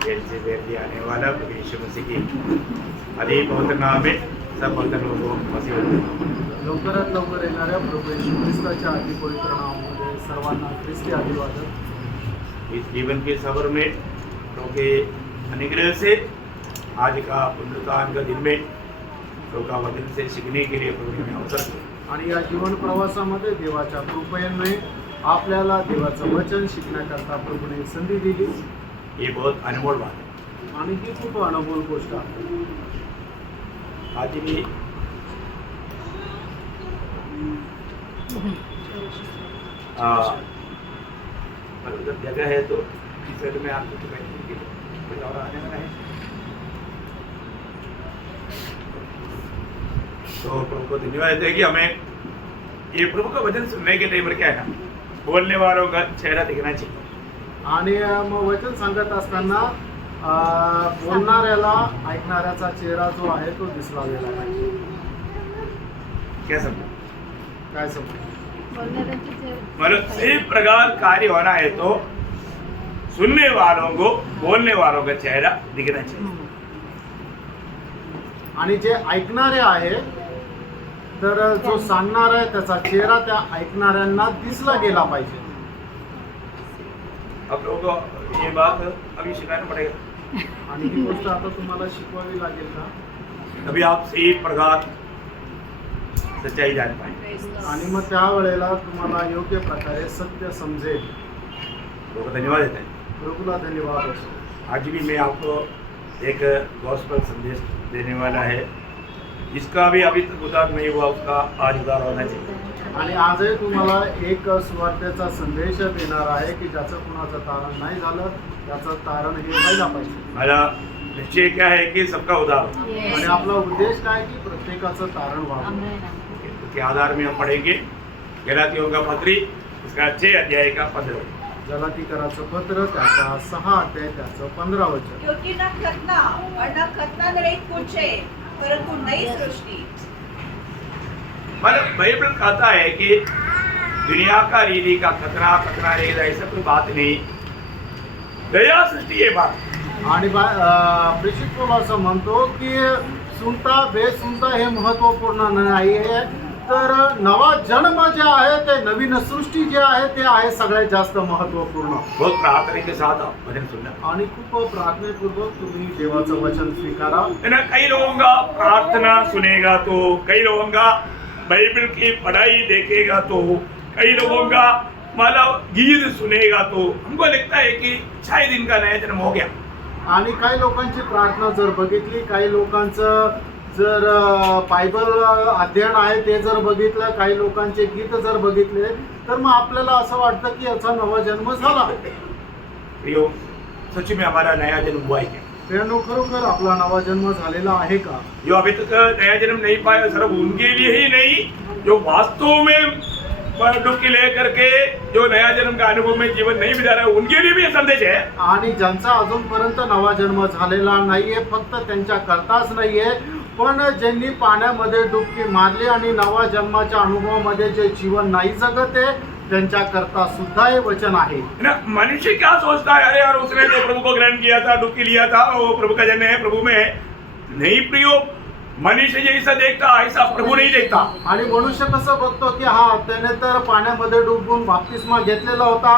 जैसे व्यक्ति आने वाला प्रभु यीशु मसीह की आदि पवित्र नाम में सब पवित्र लोगों को मसीह लवकरात लवकर येणाऱ्या प्रभू येशू ख्रिस्ताच्या अति पवित्र नावामध्ये सर्वांना ख्रिस्ती अभिवादन। इस जीवन के सफर में प्रभु के अनुग्रह से आज का पुनरुत्थान का दिन में प्रभु का वचन से सीखने के लिए प्रभु ने अवसर दिया आणि या जीवन प्रवासामध्ये देवाच्या कृपेने आपल्याला देवाचं वचन शिकण्याकरता प्रभूने संधी दिली। ये बहुत अनमोल बात है आणि ही खूप अनमोल गोष्ट आहे। आज भी अगर जगह है तो इस साइड में आपको बैठने के लिए कोई और आने वाला है तो प्रभु को धन्यवाद देते हैं कि हमें ये प्रभु का वचन सुनने के टाइम पर क्या है ना बोलने वालों का चेहरा दिखना चाहिए आणि मग वचन सांगत असताना बोलणाऱ्याला ऐकणाऱ्याचा चेहरा जो आहे तो दिसला गेला पाहिजे। क्या समझ काय समज मतलब सही प्रकार कार्य होना है तो सुनने वालों को बोलने वालों का चेहरा दिखना चाहिए। आणि जे ऐकणारे आहे तर जो सांगणार आहे त्याचा चेहरा त्या ऐकणाऱ्यांना दिसला गेला पाहिजे। आप लोगों को ये बात अभी सिखाना पड़ेगा आणि ही गोष्ट आता तुम्हाला शिकवावी लागेल का? तभी आप सही प्रकार सच्चाई जान पाएंगे आणि मग त्या वेळेला तुम्हाला योग्य प्रकारे सत्य समजेल। प्रभु को धन्यवाद देते हैं। प्रभूला धन्यवाद असो। आज भी मैं आपको एक गॉस्पेल संदेश देने वाला है जिसका भी अभी तक उद्धार नहीं हुआ उसका आज उद्धार होना चाहिए। आणि आजही तुम्हाला एक सुवार्तेचा संदेश देणार आहे की ज्याचं कुणाचं तारण नाही झालं त्याचं तारण हे व्हायला पाहिजे। मेरा निश्चय क्या है कि सबका उद्धार हो। आणि आपला उद्देश काय की प्रत्येकाचं तारण व्हावं। के आधार में हम पढ़ेंगे गलातियों का पत्री उसका 6 अध्याय का 15। गलातीकराचं पत्र त्याचा 6 अध्याय त्याचं 15 वचन। क्योंकि न खतना और न खतना रहित कुछ है परंतु नई सृष्टि। मतलब बाइबल कहता है कि दुनिया का रीति का खतना नहीं ऐसा कोई बात नहीं, नया सृष्टि है बात। आणि प्रेषित पौल असं म्हणतो की सुनता बेसुनता हे महत्त्वपूर्ण नाही आहे, तर नवा जन्म जे आहे ते नवीन सृष्टी जे आहे ते आहे सगळ्यात जास्त महत्त्वपूर्ण। बहुत प्रार्थना के साथ आप वचन सुनना आणि खूप प्रार्थनापूर्वक तुम्ही देवाचं वचन स्वीकारा। ना कई लोगों का प्रार्थना सुनेगा तो, कई लोगों का बाइबल की पढ़ाई देखेगा तो, कई लोगों का मतलब गीत सुनेगा तो हमको लगता है कि शायद इनका नया जन्म हो गया। आणि काही लोकांची प्रार्थना जर बघितली, काही लोकांचं जर बायबल अध्ययन आहे ते जर बघितलं, काही लोकांचे गीत जर बघितले तर मग आपल्याला असं वाटतं की याचा नवा जन्म झाला। प्रियो, सच में हमारा नया जन्म हुआ है क्या? प्रियानो, खरोखर आपला नवा जन्म झालेला आहे का? जो अभी तक नया जन्म नहीं पाया सिर्फ उनके लिए ही नहीं, जो वास्तव में डुबकी ले करके जो नया जन्म का अनुभव में जीवन नहीं बिता रहा है उनके लिए भी ये संदेश है। आणि ज्यांचा अजूनपर्यंत नवा जन्म झालेला नाहीये, फक्त त्यांच्या करताच नाहीये, पण ज्यांनी पाण्यामध्ये डुबकी मारली आणि नवा जन्माच्या अनुभवामध्ये जे जीवन नाही जगत आहे त्यांच्या करता सुद्धा हे वचन आहे। ना मनुष्य क्या सोचता है, अरे यार उसने जो प्रभु को ग्रहण किया था, डुबकी लिया था, वो प्रभु का जन्म है, प्रभु में है। नहीं प्रियो, मनुष्य जैसा देखता ऐसा प्रभु नहीं देखता। आणि मनुष्य कसं बघतो की हा त्याने तर पाण्यामध्ये डुबून बाप्तिस्मा घेतलेला होता,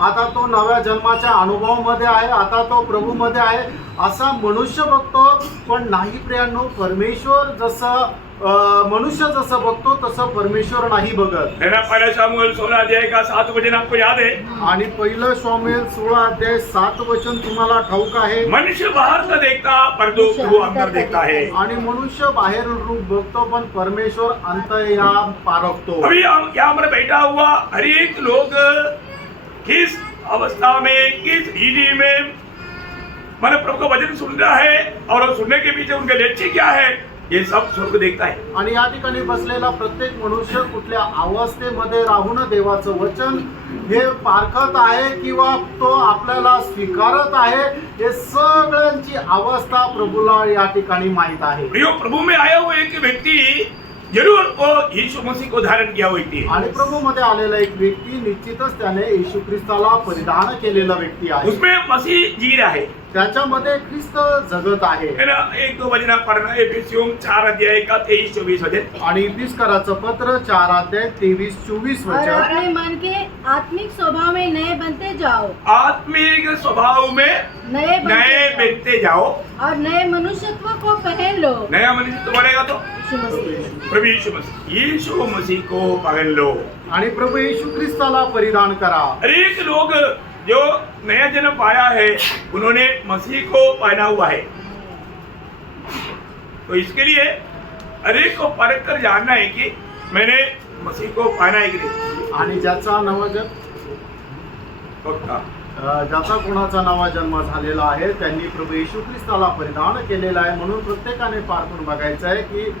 आता तो नव्या जन्माच्या अनुभवामध्ये आहे, आता तो प्रभूमध्ये आहे असा मनुष्य बघतो। पण नाही प्रियांनो, परमेश्वर जसं मनुष्य जसं बघतो तसं परमेश्वर नाही बघत। पहला शमूएल 16 अध्याय का 7 वचन आपको याद है? आणि पहिलं शमूएल 16 अध्याय 7 वचन तुम्हाला ठाऊक आहे? मनुष्य बाहर से देखता परंतु प्रभु अंदर देखता है। आणि मनुष्य बाहेर रूप बघतो पण परमेश्वर अंतर्या पारखतो। अभी यहाँ पर बैठा हुआ हर एक लोग किस अवस्था में, किस रीति में मैंने प्रभु का वचन सुन रहा है और सुनने के पीछे उनका लक्ष्य क्या है, ये सब स्वर्ग देखता है। आणि या ठिकाणी बसलेला प्रत्येक मनुष्य कुठल्या अवस्थेमध्ये राहून देवाचं वचन हे पारखत आहे किंवा तो आपल्याला स्वीकारत आहे, हे सगळ्यांची अवस्था प्रभूला या ठिकाणी माहित आहे। प्रभु में आया हुआ एक व्यक्ति जरूर वो यीशु मसीह को धारण किया हुआ व्यक्ति है। आणि प्रभूमध्ये आलेला एक व्यक्ती निश्चितच त्याने येशू ख्रिस्ताला परिधान केलेला व्यक्ती आहे. उसमें मसीह जी रहा है त्याच्यामध्ये ख्रिस्त जगत आहे. है ना। एक दो वचन पढ़ना एफिसियों 4 अध्याय का 23-24 वचन। आणि इफिसकराचं पत्र 4 अध्याय 23-24 और वचन. अपने मन के आत्मिक स्वभाव में नए बनते जाओ, आत्मिक स्वभाव में नए नए बनते जाओ। और नए मनुष्यत्व को पहन लो। नया मनुष्य तो बनेगा तो यीशु मसीह। प्रभु यीशु मसीह, यीशु मसीह को पकड़ लो। आणि प्रभू येशू ख्रिस्ताला परिधान करा. अनेक लोग जो नया जन्म पाया है उन्होंने मसीह को पहना हुआ है। तो इसके लिए अनेक को परख कर जानना है कि मैंने मसीह को पहना है कि नहीं। आणि ज्याचा नवजन्म पक्का। ज्याचा कोणाचा नवा जन्म झालेला आहे त्यांनी प्रभू येशू ख्रिस्ताला परिधान केलेला आहे. म्हणून प्रत्येकाने पारखून बघायचं आहे की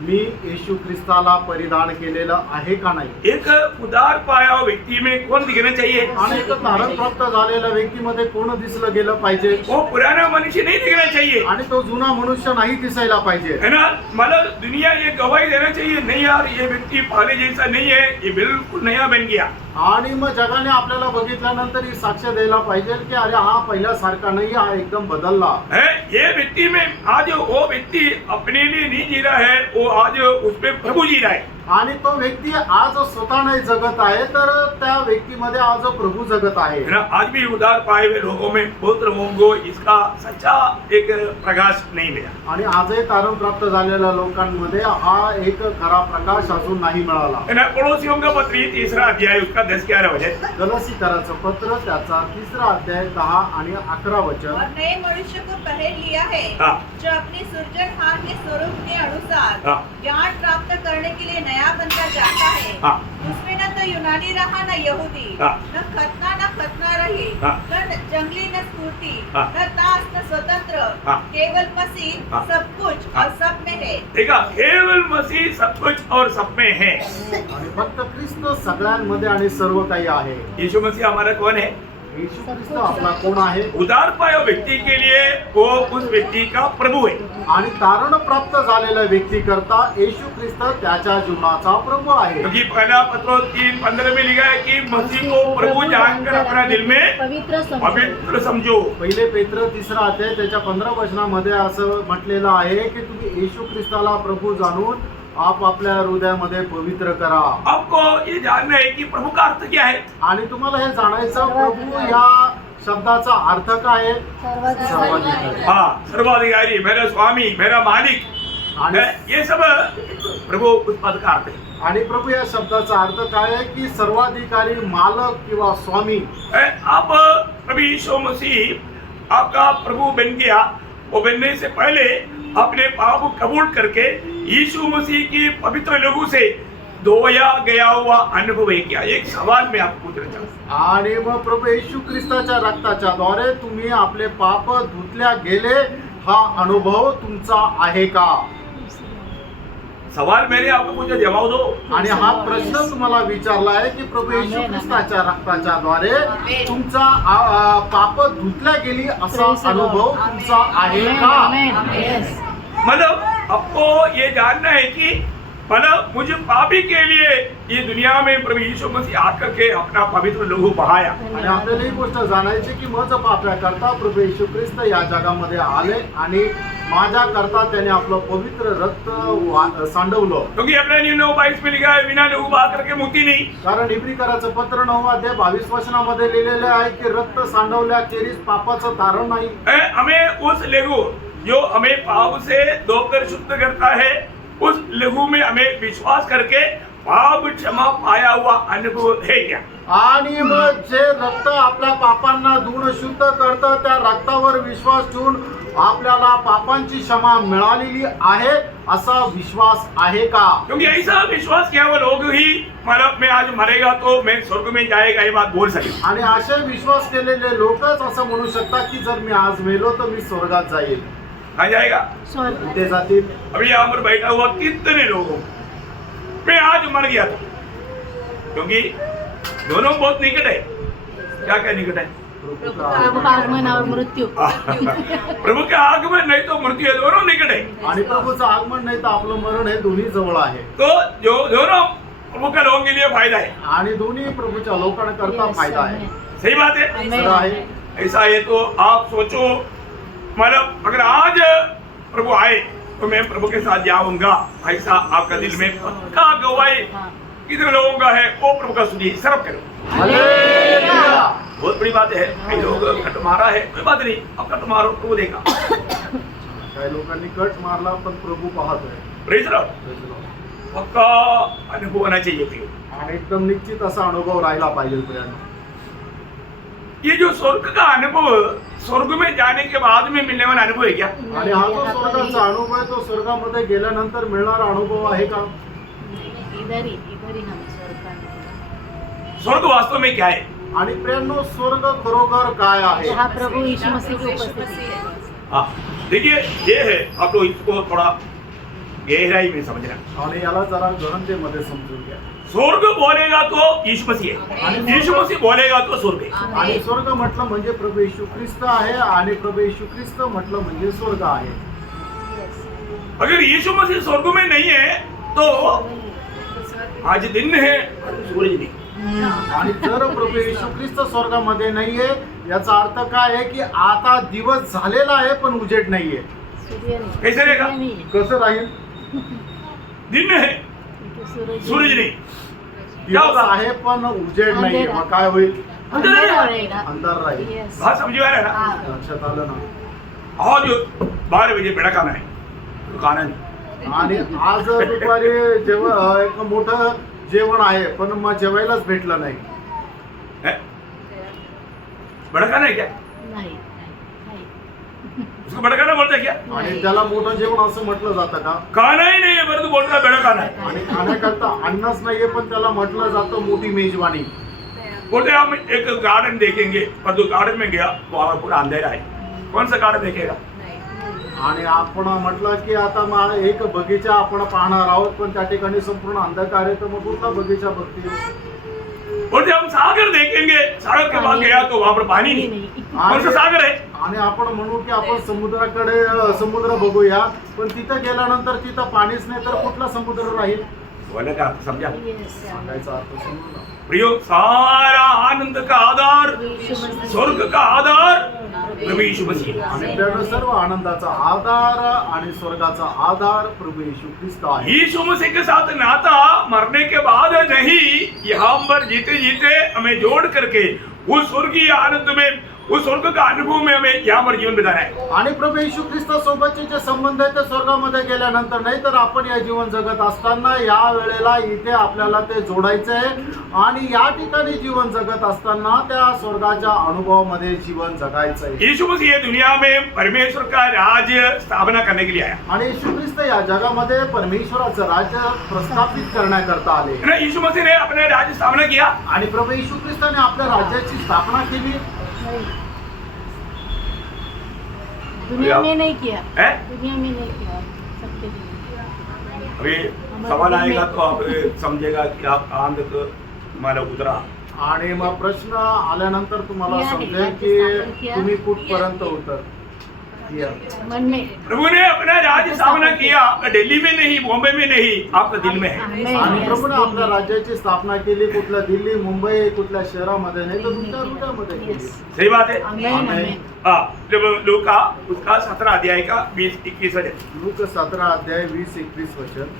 मी येशू ख्रिस्ताला परिधान केलेलं आहे का नाही. एक उदार पाया हुआ व्यक्ति में कौन दिखना चाहिए? आणि एक तारण प्राप्त झालेल्या व्यक्तीमध्ये कोण दिसलं गेलं पाहिजे. वो पुराना मनुष्य नहीं दिखना चाहिए, आणि तो जुना मनुष्य नाही दिसायला पाहिजे. है ना। मतलब दुनिया ये गवाही देना चाहिए, नहीं यार ये व्यक्ति पहले जैसा नहीं है, ये बिल्कुल नया बन गया। आणि मग जगाने आपल्याला बघितल्यानंतर ही साक्ष द्यायला पाहिजे की अरे हा पहिल्यासारखा नाही, हा एकदम बदलला है। ये व्यक्ति में आज वो व्यक्ति अपने लिए नहीं जी रहा है, वो आज उसमें प्रभु जी रहा है। आणि तो व्यक्ती आज स्वतः नाही जगत आहे तर त्या व्यक्तीमध्ये आज प्रभू जगत आहे. है ना। आज भी उदार पाए हुए लोगों में बहुत लोगों को इसका सच्चा एक प्रकाश नहीं मिला। आणि आजही तारण प्राप्त झालेल्या लोकांमध्ये हा एक खरा प्रकाश अजून नाही मिळाला. है ना। पड़ोसियों का पत्र 3 अध्याय उसका 10-11 वचन। गलसीकराचं पत्र त्याचा 3 अध्याय 10 आणि 11 वचन. और नए मनुष्य को पहन लिया है, हाँ। जो अपने सृजनहार के स्वरूप के अनुसार हाँ। ज्ञान प्राप्त करने के लिए नया बनता जाता है। हाँ। उसमें न तो यूनानी रहा न यहूदी, हाँ। न खतना रही, हाँ। न जंगली न स्फूर्ति, हाँ। न दास न स्वतंत्र, हाँ। केवल मसीह हाँ। सब कुछ हाँ। और सब में है। देखा, केवल मसीह सब कुछ और सब में है। आणि फक्त ख्रिस्त सगळ्यांमध्ये आणि सर्व काही आहे. यीशु मसीह हमारा कौन है? येशू ख्रिस्त आपला कोण आहे. उदार पाया व्यक्ति के लिए वो उस व्यक्ति का प्रभु है। आणि तारण प्राप्त झालेल्या व्यक्ती करता येशू ख्रिस्त त्याच्या जीवनाचा प्रभू आहे. क्योंकि पहला पत्र 3:15 में लिखा है कि मसीह को प्रभु जानकर अपना दिल में पवित्र समझो। पवित्र समझो। पहिले पेत्र 3 अध्याय त्याच्या 15 वचनामध्ये असं म्हटलेलं आहे की तुम्ही येशू ख्रिस्ताला प्रभू जाणून आपल्या हृदयामध्ये पवित्र करा. आपको ये जानना है कि प्रभु का अर्थ क्या है। आणि तुम्हाला हे जाणायचं प्रभू या शब्दाचा अर्थ काय आहे. सर्वाधिकारी. हाँ, सर्वाधिकारी, मेरा स्वामी, मेरा मालिक, आणि ये सब प्रभु उस पद का अर्थ है। आणि प्रभू या शब्दाचा अर्थ काय आहे की सर्वाधिकारी, मालक किंवा स्वामी. आप प्रभु यीशु मसीह आपका प्रभु बन गया। वो बनने से पहले अपने पाप को कबूल करके यीशु मसीह की पवित्र लहू से धोया गया हुआ अनुभव है क्या? एक सवाल मैं आपको पूछना चाहता हूँ। आणि मग प्रभू येशू ख्रिस्ताच्या रक्ताच्या द्वारे तुम्ही आपले पाप धुतल्या गेले, हा अनुभव तुमचा आहे का? सवाल मैंने आपको पूछा, जवाब दो। आणि हा प्रश्न तुम्हाला विचारला आहे की प्रभू येशू ख्रिस्ताच्या रक्ताच्या द्वारे तुमचा पाप धुतल्या गेली असा अनुभव तुमचा आहे का? मतलब आपको ये जानना है कि मतलब मुझे पापी के लिए ये दुनिया में प्रभु यीशु मसीह आकर के अपना पवित्र लहू बहाया। आणि आपल्याला ही गोष्ट जाणायची की माझं पाप्या करता प्रभू येशू ख्रिस्त या जगामध्ये आले आणि माझ्या करता त्याने आपलं पवित्र रक्त सांडवलं. क्योंकि अपने 9:22 में लिखा है, बिना लहू बहा करके मुक्ति नहीं। कारण इब्रिकराचं पत्र 9 अध्याय 22 वचनामध्ये लिहिलेलं आहे की रक्त सांडवल्या खेरीज पापाचं तारण नाही. हमें उस लहू जो हमें पाप से धोकर शुद्ध करता है, उस लहू में हमें विश्वास करके पाप क्षमा पाया हुआ अनुभव है क्या? आणि मग जे रक्त आपल्या पापांना धुवून शुद्ध करतं त्या रक्तावर विश्वास ठेवून आपल्याला पापांची क्षमा मिळालेली आहे असा विश्वास आहे का? क्योंकि ऐसा विश्वास किया वो लोग ही मतलब मैं आज मरेगा तो मैं स्वर्ग में जाएगा ये बात बोल सके। आणि असे विश्वास केलेले लोकच असं म्हणू शकतात की जर मी आज मेलो तर मी स्वर्गात जाईल. कहाँ जाएगा? कुठे जातील? अभी यहाँ पर बैठा हुआ कितने लोगों, मैं आज मर गया था, क्योंकि दोनों बहुत निकट है। क्या क्या निकट है? प्रभु का आगमन और मृत्यु प्रभु के आगमन नहीं तो मृत्यु है, दोनों निकट है. आणि प्रभूचं आगमन नाही तर आपलं मरण हे दोन्ही जवळ आहे. तो जो दोनों प्रभु के लोगों के लिए फायदा है. आणि दोन्ही प्रभूच्या लोकांकरता फायदा आहे. सही बात है. खरं आहे. ऐसा है तो आप सोचो, मतलब अगर आज प्रभु आए तो मैं प्रभु के साथ जाऊंगा, ऐसा आपका दिल में पक्का गवाही कितने लोगों का है, वो प्रभु का सुनिए, सर्व करो. हालेलुया. बहुत बड़ी बात है. कई लोग कट मारा है, कोई बात नहीं, अब कट मारो, प्रभु देगा. काही लोकांनी कट मारला पण प्रभु पाहतोय. Praise Lord. पक्का अनुभव होना चाहिए प्रियो. आणि एकदम निश्चित असा अनुभव राहिला पाहिजे प्रियांनो. ये जो स्वर्ग का अनुभव स्वर्ग में जाने के बाद में मिलने वाला अनुभव है क्या? आणि हा जो स्वर्गाचा अनुभव आहे तो स्वर्गामध्ये गेल्यानंतर मिळणारा अनुभव आहे का? इधर ही हमें स्वर्ग का अनुभव. स्वर्ग वास्तव में क्या है? आणि प्रियांनो स्वर्ग खरोखर काय आहे? जहाँ प्रभु यीशु मसीह की उपस्थिति है. हाँ, देखिए ये है, आप लोग इसको थोड़ा गहराई में समझना. आणि याला जरा गहनतेमध्ये समजून घ्या. स्वर्ग बोलेगा तो यीशु मसीह है, यीशु मसीह बोलेगा तो स्वर्ग है. आणि स्वर्ग म्हटलं म्हणजे प्रभू येशू ख्रिस्त आहे आणि प्रभू येशू ख्रिस्त म्हटलं म्हणजे स्वर्ग आहे. अगर यीशु मसीह स्वर्ग में नहीं है तो आज दिन है, सूरज नहीं. आणि जर प्रभू येशू ख्रिस्त स्वर्गामध्ये नाहीये याचा अर्थ काय आहे की आता दिवस झालेला आहे पण उजेड नाहीये. सूर्य नहीं. कैसे रहेगा? सूर्य नहीं. कसं राहील? दिन है, सूरज नहीं. क्या दिवस होगा? आहे पण उजेड नाहीये. अंधेरा. मग काय होईल? अंधेरा रहेगा. अंधार राहील. Yes. बात समझ में आ रहा है ना? हाँ. लक्षात आलं ना? और जो 12 बजे बेड़ा खाना है, तो खाना नहीं. आणि आज दुपारी जेवण एक मोठं जेवण आहे पण मग जेवायलाच भेटलं नाही. है? बड़ा खाना है क्या? नहीं, नहीं. उसको बड़ा खाना बोलते हैं क्या? आणि त्याला मोठं जेवण असं म्हटलं जातं का? खाना ही नहीं है, परंतु बोलता है बड़ा खाना है. आणि खाण्याकरता अन्नच नाहीये पण त्याला म्हटलं जातं मोठी मेजवानी. बोलते हैं हम एक गार्डन देखेंगे, पर जो गार्डन में गया वहाँ पूरा अंधेरा है. कौन सा गार्डन देखेगा? आणि आपण म्हटलं की आता मग एक बगीचा आपण पाहणार आहोत पण त्या ठिकाणी संपूर्ण अंधकार आहे तर मग कुठला बगीचा बघतील? बोलते हम सागर देखेंगे, सागर के पास गया तो वहाँ पर पानी नहीं. कौन सा सागर है? आणि आपण म्हणू की आपण समुद्राकडे समुद्र बघूया पण तिथं गेल्यानंतर तिथं पाणीच नाही तर कुठला समुद्र राहील? बोले का अर्थ समझा? Yes. सांगायचा अर्थ समजला. प्रियो, सारा आनंद का आधार, स्वर्ग का आधार प्रभु यीशु मसीह. आणि त्यानं सर्व आनंदाचा आधार आणि स्वर्गाचा आधार प्रभू येशू ख्रिस्त आहे. यीशु मसीह के साथ नाता मरने के बाद नहीं, यहाँ पर जीते जीते हमें जोड़ करके उस स्वर्गीय आनंद में, उस स्वर्ग का अनुभव में हमें यहाँ पर जीवन बिताना है. आणि प्रभू येशू ख्रिस्त सोबतचे जे संबंध आहेत ते स्वर्गामध्ये गेल्यानंतर नाही तर आपण या जीवन जगत असताना या वेळेला इथे आपल्याला ते जोडायचं आहे आणि या ठिकाणी जीवन जगत असताना त्या स्वर्गाच्या अनुभवामध्ये जीवन जगायचं आहे. यीशु मसीह ये दुनिया में परमेश्वर का राज्य स्थापना करने के लिए आया. आणि येशू ख्रिस्त या जगामध्ये परमेश्वराचं राज्य प्रस्थापित करण्याकरता आले. है ना? यीशु मसीह ने अपने राज्य स्थापना किया. आणि प्रभू येशू ख्रिस्ताने आपल्या राज्याची स्थापना केली. दुनिया में नहीं किया. है? दुनिया में नहीं किया. सबके लिए. अभी सवाल आएगा तो आप समझेगा कि आप आनंद तुम्हारा उतरा. आणि मग प्रश्न आल्यानंतर तुम्हाला किया है. समजेल की तुम्ही कुठपर्यंत उतर. मन में. प्रभु ने अपना राज्य स्थापना किया, दिल्ली में नहीं, बॉम्बे में नहीं, आपका दिल में है. आणि प्रभूने आपल्या राज्याची स्थापना केली कुठल्या दिल्ली मुंबई कुठल्या शहरामध्ये नाही तर तुमच्या हृदयामध्ये केली. सही बात है. आमेन. आमेन. हाँ, जब लूका उसका 17 अध्याय का 20-21 वचन. लूक 17 अध्याय 20-21 वचन.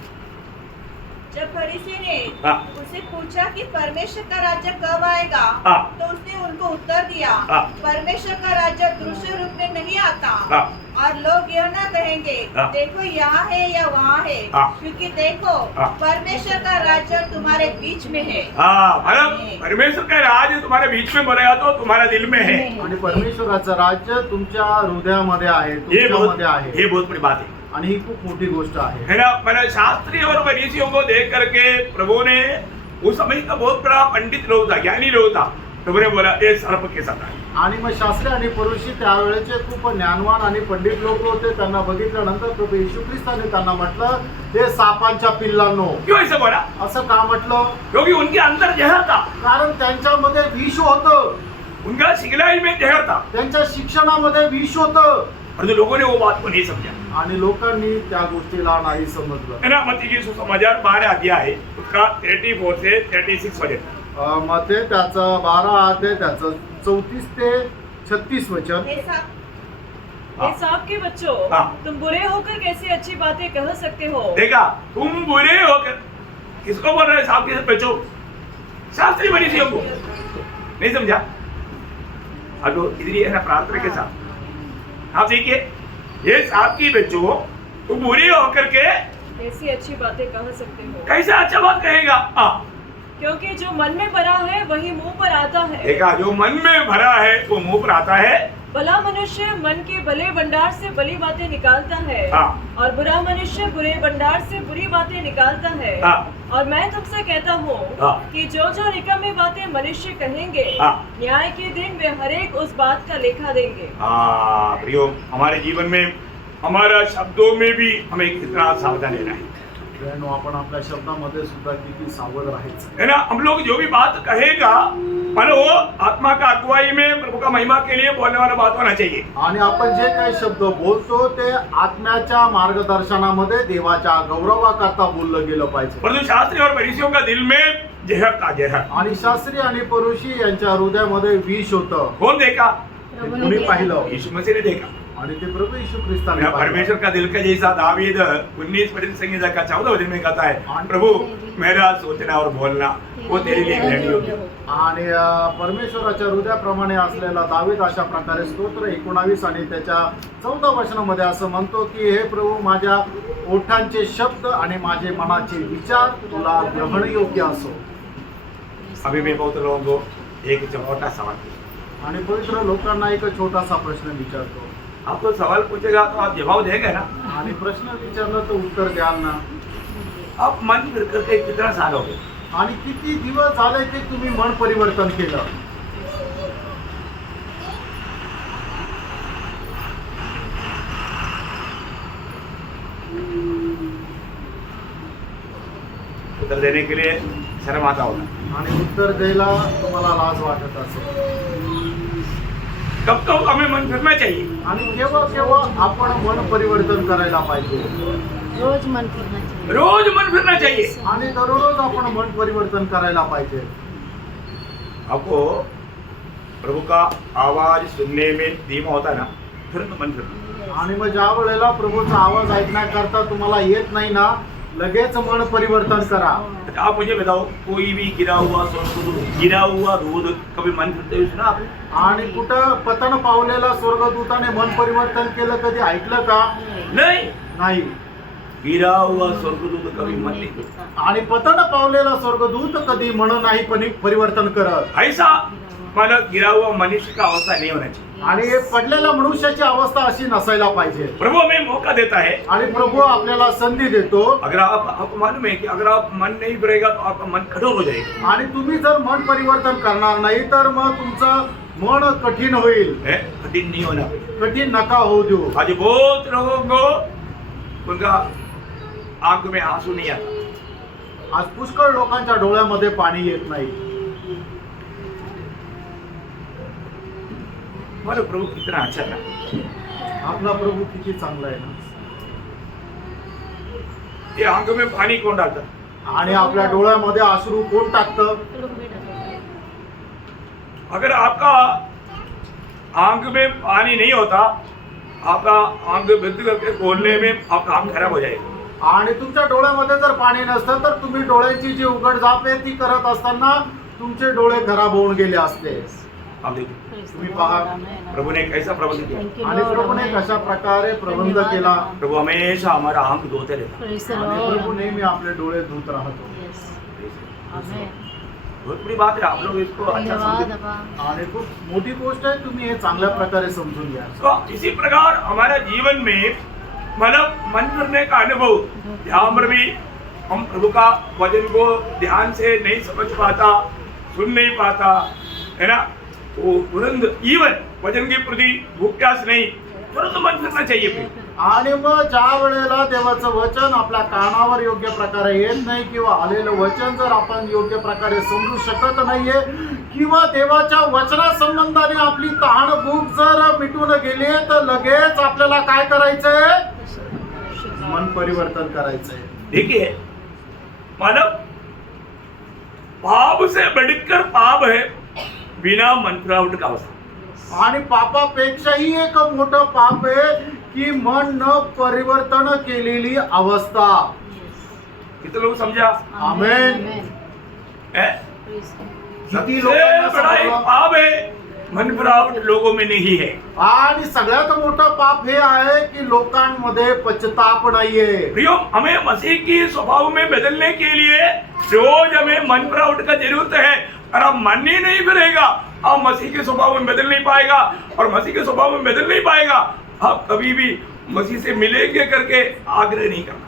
जब फरीसी ने हाँ. उससे पूछा कि परमेश्वर का राज्य कब आएगा, हाँ. तो उसने उनको उत्तर दिया, हाँ. परमेश्वर का राज्य दृश्य रूप में नहीं आता, हाँ. और लोग यह न कहेंगे हाँ. देखो यहाँ है या वहाँ है, हाँ. क्योंकि देखो हाँ. परमेश्वर का राज्य तुम्हारे बीच में है. हाँ, मतलब परमेश्वर का राज्य तुम्हारे बीच में बोलेगा तो तुम्हारा दिल में है. आणि परमेश्वराचं राज्य तुमच्या हृदयामध्ये आहे ये तुमच्यामध्ये आहे. बहुत बड़ी बात है. आणि ही खूप मोठी गोष्ट आहे. है ना? मैंने शास्त्री और फरीसियों को देख करके प्रभु ने, उस समय का बहुत बड़ा पंडित लोग था, ज्ञानी लोग था, प्रभु ने बोला ये सर्प के साथ है. आणि मग शास्त्री आणि फरीसी त्यावेळेचे खूप ज्ञानवान आणि पंडित लोक होते. त्यांना बघितल्यानंतर प्रभू येशू ख्रिस्ताने त्यांना म्हटलं हे सापांच्या पिल्लांनो. क्यों ऐसा बोला? असं का म्हटलं? क्योंकि उनके अंदर जहर था. कारण त्यांच्यामध्ये विष होतं. उनका सिखलाई में जहर था, त्यांच्या शिक्षणामध्ये विष होतं परंतु लोगों ने वो बात को नहीं समझा, आणि लोकांनी त्या गोष्टीला नाही समजलं. है ना. मत्ती की सुसमाचार 12 अध्याय है, उसका 34 से 36 वचन. मध्ये त्याचं 12 अध्याय त्याचं 34 ते 36 वचन. हे सा- हाँ. सांप के बच्चों, हाँ. तुम बुरे होकर कैसे अच्छी बातें कह सकते हो? देखा, तुम बुरे होकर किसको बोल रहे साहब के बच्चों? शास्त्री मनीषियों को. नहीं समझा? अब तो इधर है ना प्रार्थना के साथ आप देखिए, ये साहब की बच्चों तुम बुरे होकर के कैसी अच्छी बातें कह सकते हो? कैसे अच्छा बात कहेगा? क्योंकि जो मन में भरा है वही मुंह पर आता है। देखा, जो मन में भरा है वो मुंह पर आता है. भला मनुष्य मन के भले भंडार से भली बातें निकालता है, हाँ. और बुरा मनुष्य बुरे भंडार से बुरी बातें निकालता है. हाँ. और मैं तुमसे कहता हूँ हाँ. कि जो जो निकम्मी बातें मनुष्य कहेंगे, हाँ. न्याय के दिन वे हरेक उस बात का लेखा देंगे। प्रियो, हमारे जीवन में हमारा शब्दों में भी हमें कितना सावधान रहना है, बहनो, आपण आपल्या शब्दामध्ये सुद्धा किती सावध राहायचं. है ना. हम लोग जो भी बात कहेगा मानो वो आत्मा का अगुवाई में प्रभु का महिमा के लिए बोलने वाला बात होना चाहिए. आणि आपण जे काही शब्द बोलतो ते आत्म्याच्या मार्गदर्शनामध्ये देवाच्या गौरवाकरता बोललं गेलं पाहिजे. परंतु शास्त्री और फरीसियों का दिल में जहर था, जहर. आणि शास्त्री आणि परुषी यांच्या हृदयामध्ये विष होतं. कौन देखा? कुणी पाहिलं? यीशु मसीह ने देखा. आणि ते प्रभु यीशु ख्रिस्ताने मेरा पाहिलं. परमेश्वर का दिल का जैसा दावीद 19 वचन संगीता का 14 वचन में कहता है, प्रभु मेरा सोचना और बोलना वो तेरे लिए ग्रहण योग्य है. आणि परमेश्वराच्या हृदयाप्रमाणे असलेला दावीद अशा प्रकारे स्तोत्र 19 आणि त्याच्या 14 वचनामध्ये असं म्हणतो की हे प्रभू, माझ्या ओठांचे शब्द आणि माझे मनाचे विचार तुला ग्रहण योग्य असो. अभी मैं बहुत लोगों को एक छोटा सवाल पूछूं. आणि पवित्र लोकांना एक छोटासा प्रश्न विचारतो. आपको सवाल पूछेगा तो आप जवाब देंगे ना. आणि प्रश्न विचारलं तर उत्तर द्याल ना. आप मन फिर करके कितना साल हो गए? आणि किती दिवस झाले की तुम्ही मन परिवर्तन केलं? उत्तर देने के लिए शर्म आता होगा. आणि उत्तर द्यायला तुम्हाला लाज वाटत असेल. कब कब हमें मन फिरना चाहिए. आणि केव्हा केव्हा आपण मन परिवर्तन करायला पाहिजे. रोज मन फिरना चाहिए. रोज मन फिरना चाहिए. आणि दररोज आपण मन परिवर्तन करायला पाहिजे. आपको प्रभु का आवाज सुनने में धीमा होता है ना, तुरंत मन फिरना. आणि मग ज्या वेळेला प्रभूचा आवाज ऐकण्याकरता तुम्हाला येत नाही ना, लगेच मन परिवर्तन करा. अच्छा, आप मुझे बताओ, कोई भी गिरा हुआ गिरा हुआ दूध कभी मन फिरते हुए सुना आपने? आणि कुठं पतन पावलेला स्वर्गदूताने मन परिवर्तन केलं कधी ऐकलं का? नहीं. नाही. गिरा हुआ स्वर्गदूत कभी मन नहीं फिरता. आणि पतन पावलेला स्वर्गदूत कधी मन नाही परिवर्तन करत. ऐसा मतलब गिरा हुआ मनुष्य का अवस्था नहीं होना चाहिए. आणि हे पडलेल्या मनुष्याची अवस्था अशी नसायला पाहिजे. प्रभु हमें मौका देता है. आणि प्रभू आपल्याला संधी देतो. अगर आपको मालूम है कि अगर आप मन नहीं फिरेगा तो आपका मन कठोर हो जाएगा. आणि तुम्ही जर मन परिवर्तन करणार नाही तर मग तुमचं मन कठीण होईल. कठिन नहीं होना. कठीण नका होऊ देऊ. आज बहुत लोगों को उनका आंख में आंसू नहीं आता. आज पुष्कळ लोकांच्या डोळ्यामध्ये पाणी येत नाही. हमारा प्रभु कितना अच्छा था. आपला प्रभू किती चांगला आहे ना. ये आंख में पानी कौन डालता? आणि आपल्या डोळ्यामध्ये अश्रू कोण टाकतं? अगर आपका आंख में पानी नहीं होता, आपका आंख बंद करके खोलने में आपका आंख खराब हो जाएगा. आणि तुमच्या डोळ्यामध्ये जर पाणी नसतं तर तुम्ही डोळ्यांची जी उघड झाप आहे ती करत असताना तुमचे डोळे खराब होऊन गेले असते. आप देखिए तुम्ही पहा प्रभु ने कैसा प्रबंध किया. आणि प्रभूने कशा प्रकारे प्रबंध केला. प्रभु हमेशा हमारा आंख धोते रहता. आणि प्रभू नेहमी आपले डोळे धुत राहतो. बहुत बड़ी बात है. आप लोग इसको अच्छा समझे. आणि खूप मोठी गोष्ट आहे. तुम्ही हे चांगल्या प्रकारे समजून घ्या. तो इसी प्रकार हमारा जीवन में मतलब मन फिरने का अनुभव, यहाँ पर भी हम प्रभु का वचन को ध्यान से नहीं समझ पाता, सुन नहीं पाता, है ना, वो तुरंत इवन वचन के प्रति भूख प्यास नहीं, तुरंत मन फिरना चाहिए फिर. आणि मग ज्या वेळेला देवाचं वचन आपल्या कानावर योग्य प्रकारे येत नाही किंवा आलेलं वचन जर आपण योग्य प्रकारे समजू शकत नाहीये किंवा देवाच्या वचना संबंधाने आपली तहान भूक जर मिटून गेली तर लगेच आपल्याला काय करायचंय? मन परिवर्तन करायचंय. देखिए मानव पाप से बढ़कर पाप है बिना मन फिरावट का अवस्था. आणि पापापेक्षाही एक मोठं पाप आहे की मन न परिवर्तन केलेली अवस्था. कितने लोग समझा? आमेन. है? किती सबसे लोकांना बड़ा एक समजलं? पाप है मन फिरावट लोगों में नहीं है. आणि सगळ्यात मोठं पाप हे आहे की लोकांमध्ये पश्चाताप नाहीये. प्रियो हमें मसीह की स्वभाव में बदलने के लिए रोज हमें मन फिरावट का जरूरत है. और आप मन ही नहीं फिरेगा आप मसीह के स्वभाव में बदल नहीं पाएगा. और मसीह के स्वभाव में बदल नहीं पाएगा आप कभी भी मसीह से मिलेंगे करके आग्रह नहीं करना.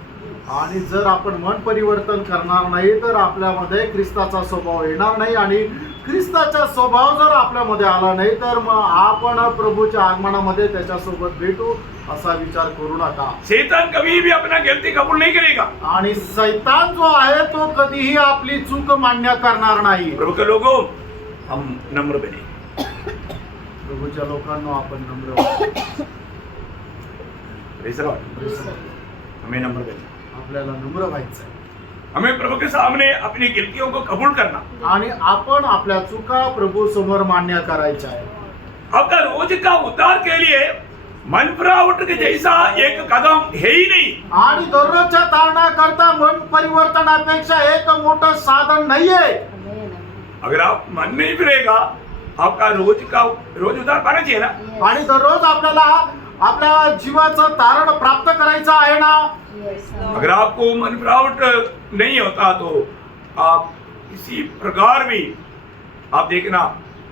आणि जर आपण मन परिवर्तन करणार नाही तर आपल्यामध्ये ख्रिस्ताचा स्वभाव येणार नाही. आणि ख्रिस्ताचा स्वभाव जर आपल्यामध्ये आला नाही तर मग आपण प्रभूच्या आगमनामध्ये त्याच्यासोबत भेटू असा विचार करू नका. शैतान कभी भी अपना गलती कबूल नहीं करेगा. आणि शैतान जो आहे तो कधीही आपली चूक मान्य करणार नाही. प्रभु के लोगों हम नम्र बने. प्रभूच्या लोकांना आपण नम्र व्हावं. Praise the Lord. हमें नम्र बने. आपल्याला नम्र व्हायचंय हमें प्रभु के सामने अपनी गलतियों को कबूल करना. आणि आपण आपल्या चुका प्रभू समोर मान्य करायच्या आहे. आपका रोज का उद्धार के लिए मन फिरावट के जैसा एक कदम है ही नहीं. आणि दररोजच्या तारणाकरता मन परिवर्तनापेक्षा एक मोठं साधन नाहीये. अगर आप मन नहीं फिरेगा आपका रोज उद्धार पाना चाहिए ना. आणि दररोज आपल्याला आपल्या जीवाचं तारण प्राप्त करायचं आहे ना. अगर आपको मन फिरावट नहीं होता तो आप किसी प्रकार भी आप देखना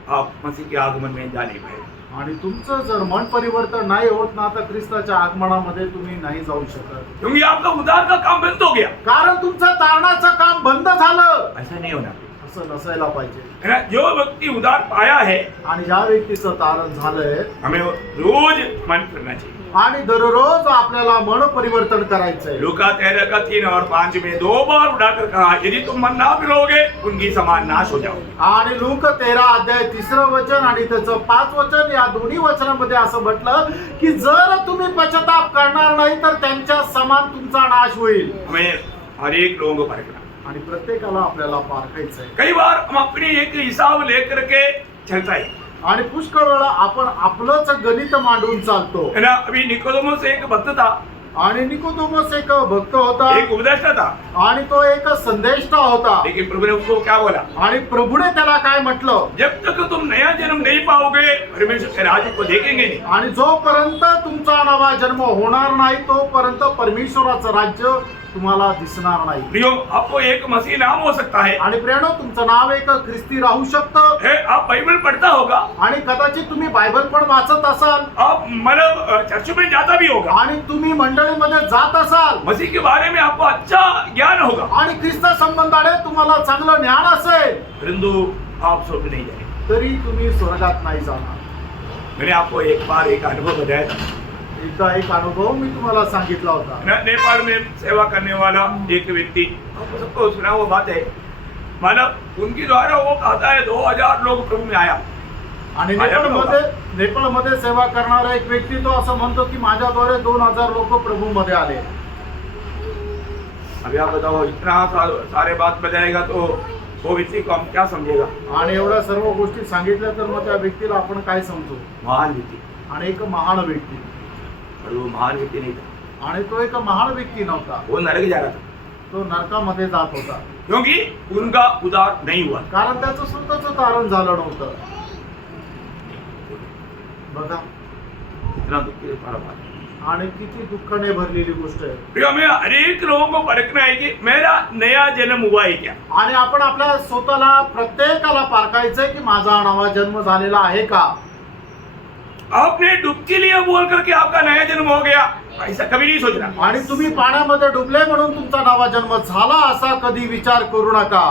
आप मसीह के आगमन में जा नहीं पाएंगे. आणि तुमचं जर मन परिवर्तन नाही होत ना तर ख्रिस्ताच्या आगमनामध्ये तुम्ही नाही जाऊ शकत. क्योंकि आपका उद्धार का काम बंद हो गया. कारण तुमचं तारणाचं काम बंद झालं. ऐसा नहीं होना. असं नसायला पाहिजे. है ना? जो व्यक्ति उद्धार पाया है आणि ज्या व्यक्तीचं तारण झालंय हमें रोज मन फिरना चाहिए. आणि दररोज आपल्याला मन परिवर्तन करायचंय. लूका 13 का 3 और 5 में 2 बार उठाकर कहा यदि तुम मन ना फिरोगे उनकी समान नाश हो जाओगे. आणि लूक 13 अध्याय 3 वचन आणि त्याचं 5 वचन या दोन्ही वचनामध्ये असं म्हटलं की जर तुम्ही पश्चाताप करणार नाही तर त्यांच्या समान तुमचा नाश होईल. हमें हर एक लोगों को परखना. आणि प्रत्येकाला आपल्याला पारखायचंय. कई बार हम अपनी एक हिसाब लेकर के चलता है. आणि पुष्कळ वेळा आपण आपलंच गणित मांडून चालतो. है ना. अभी निकोदेमुस एक भक्त था. आणि निकोदेमुस एक भक्त होता. एक उपदेष्टा था. आणि तो एक संदेष्टा होता. लेकिन प्रभु ने उसको क्या बोला? आणि प्रभूने त्याला काय म्हटलं? जब तक तुम नया जन्म नहीं पाओगे परमेश्वर के राज्य को देखेंगे नहीं. आणि जोपर्यंत तुमचा नवा जन्म होणार नाही तोपर्यंत परमेश्वराचं राज्य तुम्हाला दिसणार नाही. प्रियो आपको एक मसीह नाम हो सकता है. आणि प्रियानो तुमचं नाव एक ख्रिस्ती राहू शकतं. है, आप बाइबल पढ़ता होगा. आणि कदाचित तुम्ही बायबल पण वाचत असाल. आप मतलब चर्च में जाता भी होगा. आणि तुम्ही मंडळीमध्ये जात असाल. मसीह के बारे में आपको अच्छा ज्ञान होगा. आणि ख्रिस्त संबंधाने तुम्हाला चांगलं ज्ञान असेल परंतु आप स्वर्ग नहीं जाएंगे. तरी तुम्ही स्वर्गात नाही जाणार. मैंने आपको एक बार एक अनुभव बताया था. एकदा एक अनुभव मी तुम्हाला सांगितला होता. नेपाल में सेवा करने वाला एक व्यक्ति आपको सबको सुना वो बात है. मानव उनके द्वारा वो कहता है 2000 लोग प्रभु में आया. आणि नेपाळमध्ये सेवा करणारा एक व्यक्ती तो असं म्हणतो की माझ्याद्वारे 2000 लोक प्रभूमध्ये आले. अभी आप बताओ इतना सारे बात बताएगा तो वो व्यक्ति को हम क्या समझेगा? आणि एवढ्या सर्व गोष्टी सांगितल्या तर मग त्या व्यक्तीला आपण काय समजू? महान व्यक्ति. आणि एक महान व्यक्ती. और वो महान व्यक्ति नहीं था. आणि तो एक महान व्यक्ती नव्हता. वो नरक जा रहा था. तो नरकामध्ये जात होता. क्योंकि उनका उद्धार नहीं हुआ. कारण त्याचं स्वतःच तारण झालं नव्हतं. बघा इतना दुख की बात है. आणि किती दुःखाने भरलेली गोष्ट आहे. फिर हमें हर एक लोगों को परखना है कि मेरा नया जन्म हुआ है क्या. आणि आपण आपल्या स्वतःला प्रत्येकाला पारखायचंय की माझा नवा जन्म झालेला आहे का. आपने डुबकी लिया बोल करके आपका नया जन्म हो गया ऐसा कभी नहीं सोचना. आणि तुम्ही पाण्यामध्ये डुबले म्हणून तुमचा नवा जन्म झाला असा कधी विचार करू नका.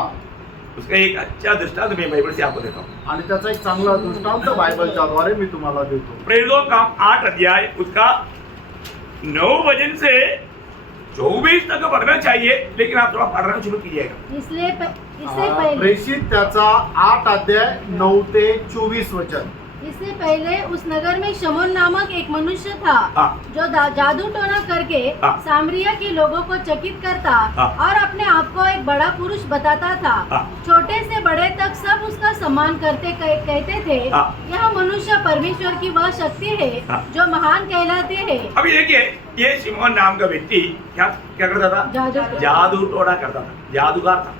उसका एक अच्छा दृष्टांत मैं बाइबल से आपको देता हूँ. आणि त्याचा एक चांगला दृष्टांत बायबलच्या द्वारे मी तुम्हाला देतो. प्रेरितों का 8 अध्याय उसका 9 वचन से 24 तक पढ़ना चाहिए लेकिन आप थोड़ा पढ़ना शुरू कीजिएगा. इससे पहले प्रेषित त्याचा 8 अध्याय 9 ते 24 वचन. इससे पहले उस नगर में शमौन नामक एक मनुष्य था हाँ। जो जादू टोना करके हाँ। सामरिया के लोगों को चकित करता हाँ। और अपने आप को एक बड़ा पुरुष बताता था. हाँ। छोटे से बड़े तक सब उसका सम्मान करते कहते थे, हाँ। यह मनुष्य परमेश्वर की वह शक्ति है हाँ। जो महान कहलाते हैं. अभी देखिए, ये शिमोन नाम का व्यक्ति क्या क्या करता था? जादू जादू टोना करता था, जादूगर था.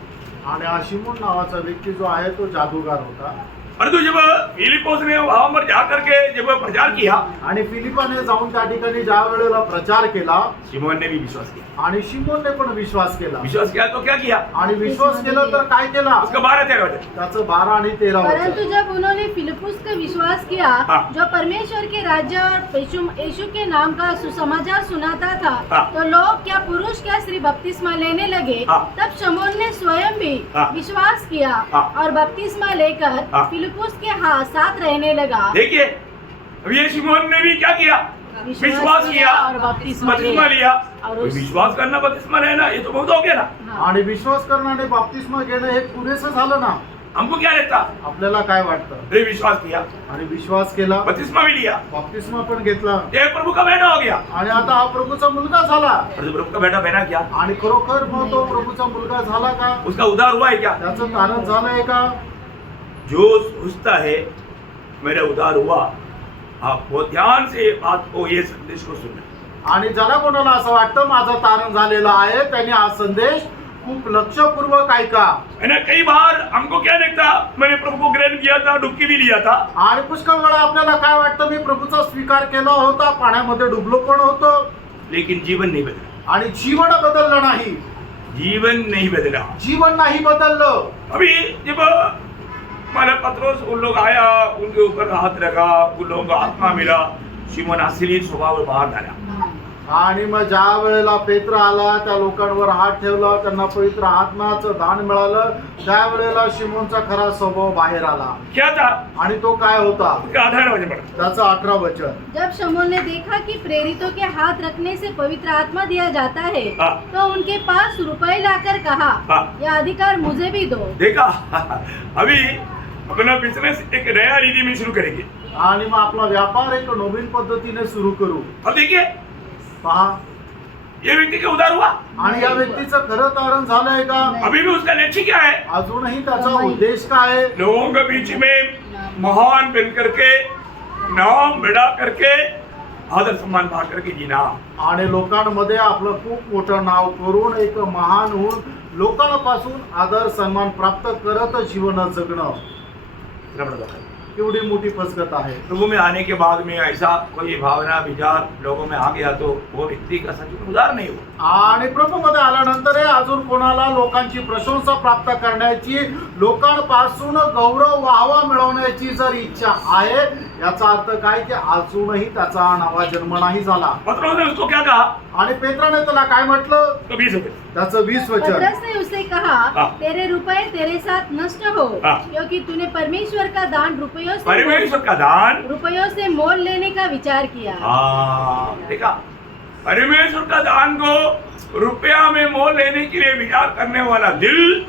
आणि हा शिमोन नावाचा व्यक्ती जो आहे तो जादूगार होता. परंतु जब फिलिपोस ने वहां पर जाकर के जब प्रचार किया, आणि फिलिपाने जाऊन त्या ठिकाणी ज्या वेळेला प्रचार केला शिमोन ने भी विश्वास किया. आणि शिमोनने पण विश्वास केला. विश्वास किया तो क्या किया? आणि विश्वास केलं तर काय केला? उसका 12-13 वचन. त्याचं 12 आणि 13 परंतु वचन. जब उन्होंने फिलिपुस का विश्वास किया, हाँ। जो परमेश्वर के राज्य और यीशु के नाम का सुसमाचार सुनाता था, हाँ। तो लोग क्या पुरुष क्या स्त्री बपतिस्मा लेने लगे. हाँ। तब शमौन ने स्वयं भी हाँ। विश्वास किया हाँ। और बपतिस्मा लेकर हाँ। फिलिपुस के साथ रहने लगा. देखिए, अब ये शिमोन ने भी क्या किया? विश्वास किया और बपतिस्मा बपतिस्मा लिया. और उस- विश्वास करना, बपतिस्मा लेना, ये तो बहुत हो गया ना. हाँ। आणि विश्वास करणारे बाप्तिस्मा घेणं हे पुरेसं झालं ना. हमको क्या लगता? आपल्याला काय वाटतं? ये विश्वास किया, आणि विश्वास केला, बपतिस्मा भी लिया, बाप्तिस्मा पण घेतला ये प्रभु का बेटा हो गया. आणि आता हा प्रभूचा मुलगा झाला. और प्रभु का बेटा बना क्या? आणि खरोखर मग तो प्रभूचा मुलगा झाला का? उसका उद्धार हुआ है क्या? त्याचं कारण झालंय का? जो सोचता है मेरा उद्धार हुआ, आप बहुत ध्यान से बात को, ये संदेश को सुनना. आणि ज्याला कोणाला असं वाटतं माझं तारण झालेलं आहे त्यांनी हा संदेश खूप लक्षपूर्वक ऐका. है ना, कई बार हमको क्या लगता, मैंने प्रभु को ग्रहण किया था, डुबकी भी लिया था, आणि पुष्कळ वेळा आपल्याला काय वाटतं मी प्रभूचा स्वीकार केला होता, पाण्यामध्ये डुबलो पण होतो, लेकिन जीवन नहीं बदला. आणि जीवन बदललं नाही. जीवन नहीं बदला. जीवन नाही बदललं. अभी जब हमारा पत्रोस उन लोग आया, उनके ऊपर हाथ रखा, उन लोगों को आत्मा मिला, शिमोन आश्चर्य स्वभाव बाहर डाला. आणि मग ज्या वेळेला पेत्र आला, त्या लोकांवर हात ठेवला, त्यांना पवित्र आत्म्याचं दान मिळालं, त्यावेळेला शिमोनचा खरा स्वभाव बाहेर आला. क्या था? आणि तो काय होता? उसका आधार वजन पड़ा. त्याचं 18 वचन. जब शमौन ने देखा कि प्रेरितों के हाथ रखने से पवित्र आत्मा दिया जाता है, हाँ। तो उनके पास रुपए लाकर कहा, हाँ। यह अधिकार मुझे भी दो. देखा, अभी अपना बिजनेस एक नया रीति में शुरू करेंगे. आणि मग आपला व्यापार एक नवीन पद्धतीने सुरू करू. अब देखिए, पहा, ये व्यक्ति का उद्धार हुआ. आणि या व्यक्तीचं खरं तारण झालंय का? अभी भी उसका लक्ष्य क्या है? अजूनही त्याचा उद्देश काय आहे? लोगों के बीच में महान बन करके, नाम बड़ा करके, आदर सम्मान पा करके जीना. आणि लोकांमध्ये आपलं खूप मोठं नाव करून एक महान होऊन लोकांपासून आदर सन्मान प्राप्त करत जीवन जगणं इतना बड़ा धोखा. केवढी मोठी फसगत आहे. प्रभु में आने के बाद में ऐसा कोई भावना विचार लोगों में आ गया तो वो व्यक्ति का सच में उद्धार नहीं हुआ. आणि प्रभूमध्ये आल्यानंतर अजून कोणाला लोकांची प्रशंसा प्राप्त करण्याची, लोकांपासून गौरव वाहवा मिळवण्याची जर इच्छा आहे, याचा अर्थ काय की अजूनही त्याचा नवा जन्म नाही झाला. पत्रोस ने उसको क्या कहा? आणि पेत्राने त्याला काय म्हटलं? तो 20 रुपये. त्याचं 20 वचन. पतरस ने उसे कहा, हाँ। तेरे रुपए तेरे साथ नष्ट हो, हाँ। क्योंकि तूने परमेश्वर का दान परमेश्वर का दान, रुपयों से मोल लेने का विचार किया. देखा, परमेश्वर का दान को रुपया में मोल लेने के लिए विचार करने वाला दिल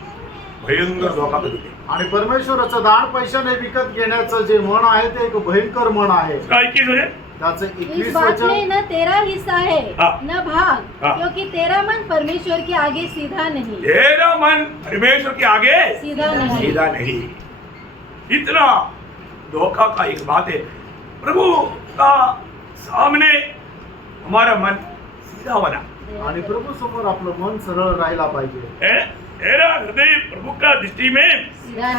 भयंकर धोखा देते. आणि परमेश्वराचं दान पैशाने विकत घेण्याचं जे मन आहे ते एक भयंकर मन आहे. 21 वचन. त्याचं इस 21 बात वचन. में न तेरा हिस्सा है, हाँ। न भाग, हाँ। क्योंकि तेरा मन परमेश्वर के आगे सीधा नहीं. तेरा मन परमेश्वर के आगे सीधा नहीं. सीधा नहीं. इतना धोखा का एक बात है. प्रभु का सामने हमारा मन सीधा होना आणि प्रभू समोर आपलं मन सरळ राहायला पाहिजे. है. तेरा हृदय प्रभु का दृष्टि में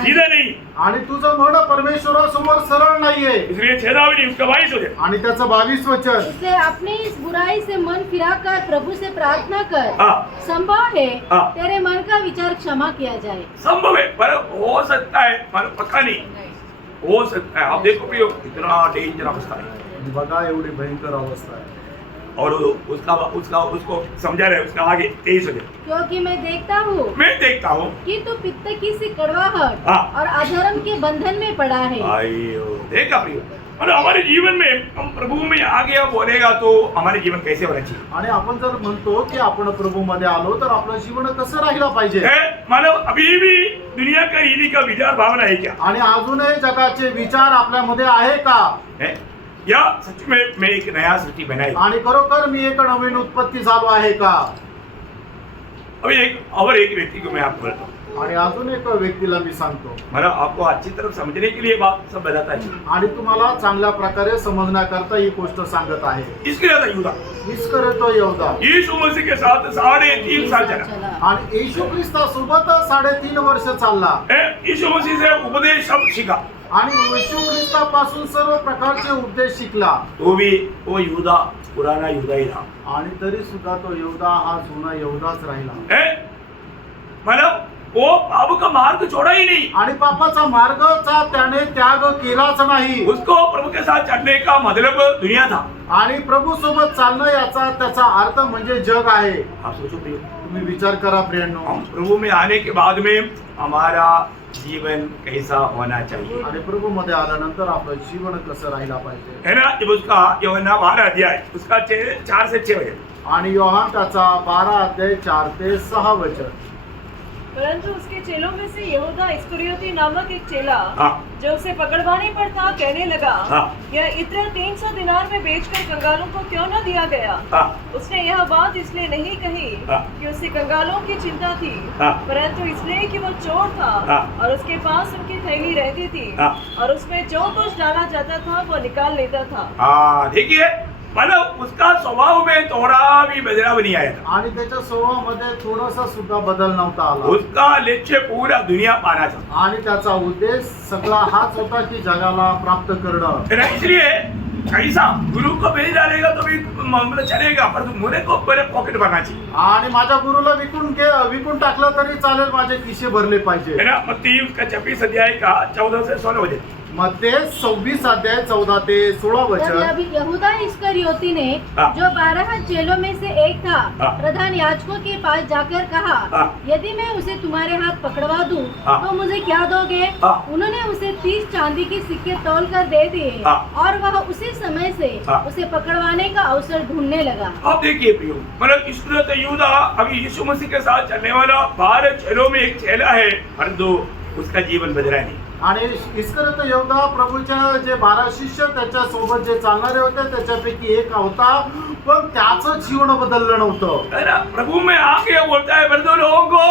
सीधा नहीं. आणि तुझं मन परमेश्वरासमोर सरळ नाहीये. इसलिए 6 उसका 22 हो जाए. आणि त्याचं 22 वचन. इसलिए अपनी इस बुराई से मन फिराकर प्रभु से प्रार्थना कर, हाँ. संभव है हाँ. तेरे मन का विचार क्षमा किया जाए. संभव है, पर हो सकता है, पर पक्का नहीं. हो सकता है. आप देखो भी इतना डेंजर अवस्था है. बघा एवढी भयंकर अवस्था आहे. और उसको समझा रहे. उसका आगे 23 हो जाए. क्योंकि मैं देखता हूँ मैं देखता हूँ कि तू पित्त की सी कड़वाहट हाँ। और अधर्म के बंधन में पड़ा है. आइयो, देखा प्रियो, मतलब हमारे जीवन में हम प्रभु में आ गया बोलेगा तो हमारे जीवन कैसे होना चाहिए आणि आपण जर म्हणतो की आपण प्रभू मध्ये आलो तर आपलं जीवन कसं राहिलं पाहिजे है मानव अभी भी दुनिया का रीति का विचार भावना है क्या आणि अजूनही जगाचे विचार आपल्यामध्ये आहे का है या सच में मैं एक नया सृष्टि बनाई आणि खरोखर मी एक नवीन उत्पत्ती झालो आहे का अभी एक व्यक्ति को मैं आपको बोलता हूँ आणि अजून एक व्यक्तीला मी सांगतो मतलब आपको अच्छी तरह समझने के लिए बात सब बताता है आणि तुम्हाला चांगल्या प्रकारे समजण्याकरता ही गोष्ट सांगत आहे इसके लिए युदा इसकरतो यहूदा यीशु मसीह के साथ 3.5 साल चला चला. आणि येशू ख्रिस्तासोबत 3.5 वर्ष चालला है यीशु मसीह से उपदेश सब सीखा आणि येशू ख्रिस्तापासून सर्व प्रकारचे उपदेश शिकला तो भी वो युदा पुराना युदा ही रहा आणि तरी सुद्धा तो यहूदा हा जुना यहूदाच राहिला है मतलब वो पाप का मार्ग छोड़ा ही नहीं आणि पापाचा मार्गचा त्याने त्याग केलाच नाही उसको प्रभु के साथ चढ़ने का मतलब दुनिया था आणि प्रभू सोबत चालणं याचा त्याचा अर्थ म्हणजे जग आहे आप सोचो प्रिय तुम्ही विचार करा प्रियांनो हम प्रभु में आने के बाद में हमारा जीवन कैसा होना चाहिए आणि प्रभू मध्ये आल्यानंतर आपलं जीवन कसं राहिला पाहिजे है ना जब उसका यूहन्ना 12 अध्याय उसका 4 से 6 वचन आणि योहान त्याचा 12 अध्याय 4 ते 6 वचन परंतु उसके चेलों में से यहूदा इस्करियोती नामक एक चेला हाँ। जो उसे पकड़वाने पर था कहने लगा हाँ। यह इत्र 300 दिनार में बेचकर कंगालों को क्यों न दिया गया हाँ। उसने यह बात इसलिए नहीं कही हाँ। कि उसे कंगालों की चिंता थी हाँ। परंतु इसलिए कि वो चोर था हाँ। और उसके पास उनकी थैली रहती थी हाँ। और उसमें जो कुछ डाला जाता था वो निकाल लेता था हाँ देखिए मतलब उसका स्वभाव में थोड़ा भी बदलाव नहीं आया था आणि त्याच्या स्वभावामध्ये थोडासा सुद्धा बदल नव्हता आला उसका लक्ष्य पूरा दुनिया पाना था आणि त्याचा उद्देश सगळा हाच होता की जगाला प्राप्त करणं है ना इसलिए ऐसा गुरु को भेज डालेगा तो भी मतलब चलेगा पर मुझे को पहले पॉकेट भरना चाहिए आणि माझ्या गुरुला विकून टाकलं तरी चालेल माझे खिसे भरले पाहिजे है ना मत्ती उसका 26 अध्याय का 14 से 16 वचन मध्ये 26 अध्याय 14 ते 16 तब वचन यहूदा इस्करियोती ने हाँ। जो 12 चेलों में से एक था हाँ। प्रधान याजकों के पास जाकर कहा हाँ। यदि मैं उसे तुम्हारे हाथ पकड़वा दूं हाँ। तो मुझे क्या दोगे हाँ। उन्होंने उसे 30 चांदी के सिक्के तौल कर दे दिए हाँ। और वह उसी समय से हाँ। उसे पकड़वाने का अवसर ढूंढने लगा आप देखिए प्रियो मतलब इसलिए तो यूदा अभी यीशु मसीह के साथ चलने वाला 12 चेलों में एक चेला है परंतु उसका जीवन बदला नहीं आणि इस्करियोत यहूदा प्रभूच्या जे 12 शिष्य त्याच्या सोबत जे चालणारे होते त्याच्यापैकी एक होता पण त्याचं जीवन बदललं नव्हतं है ना प्रभु में आके बोलता है पर दो लोगों को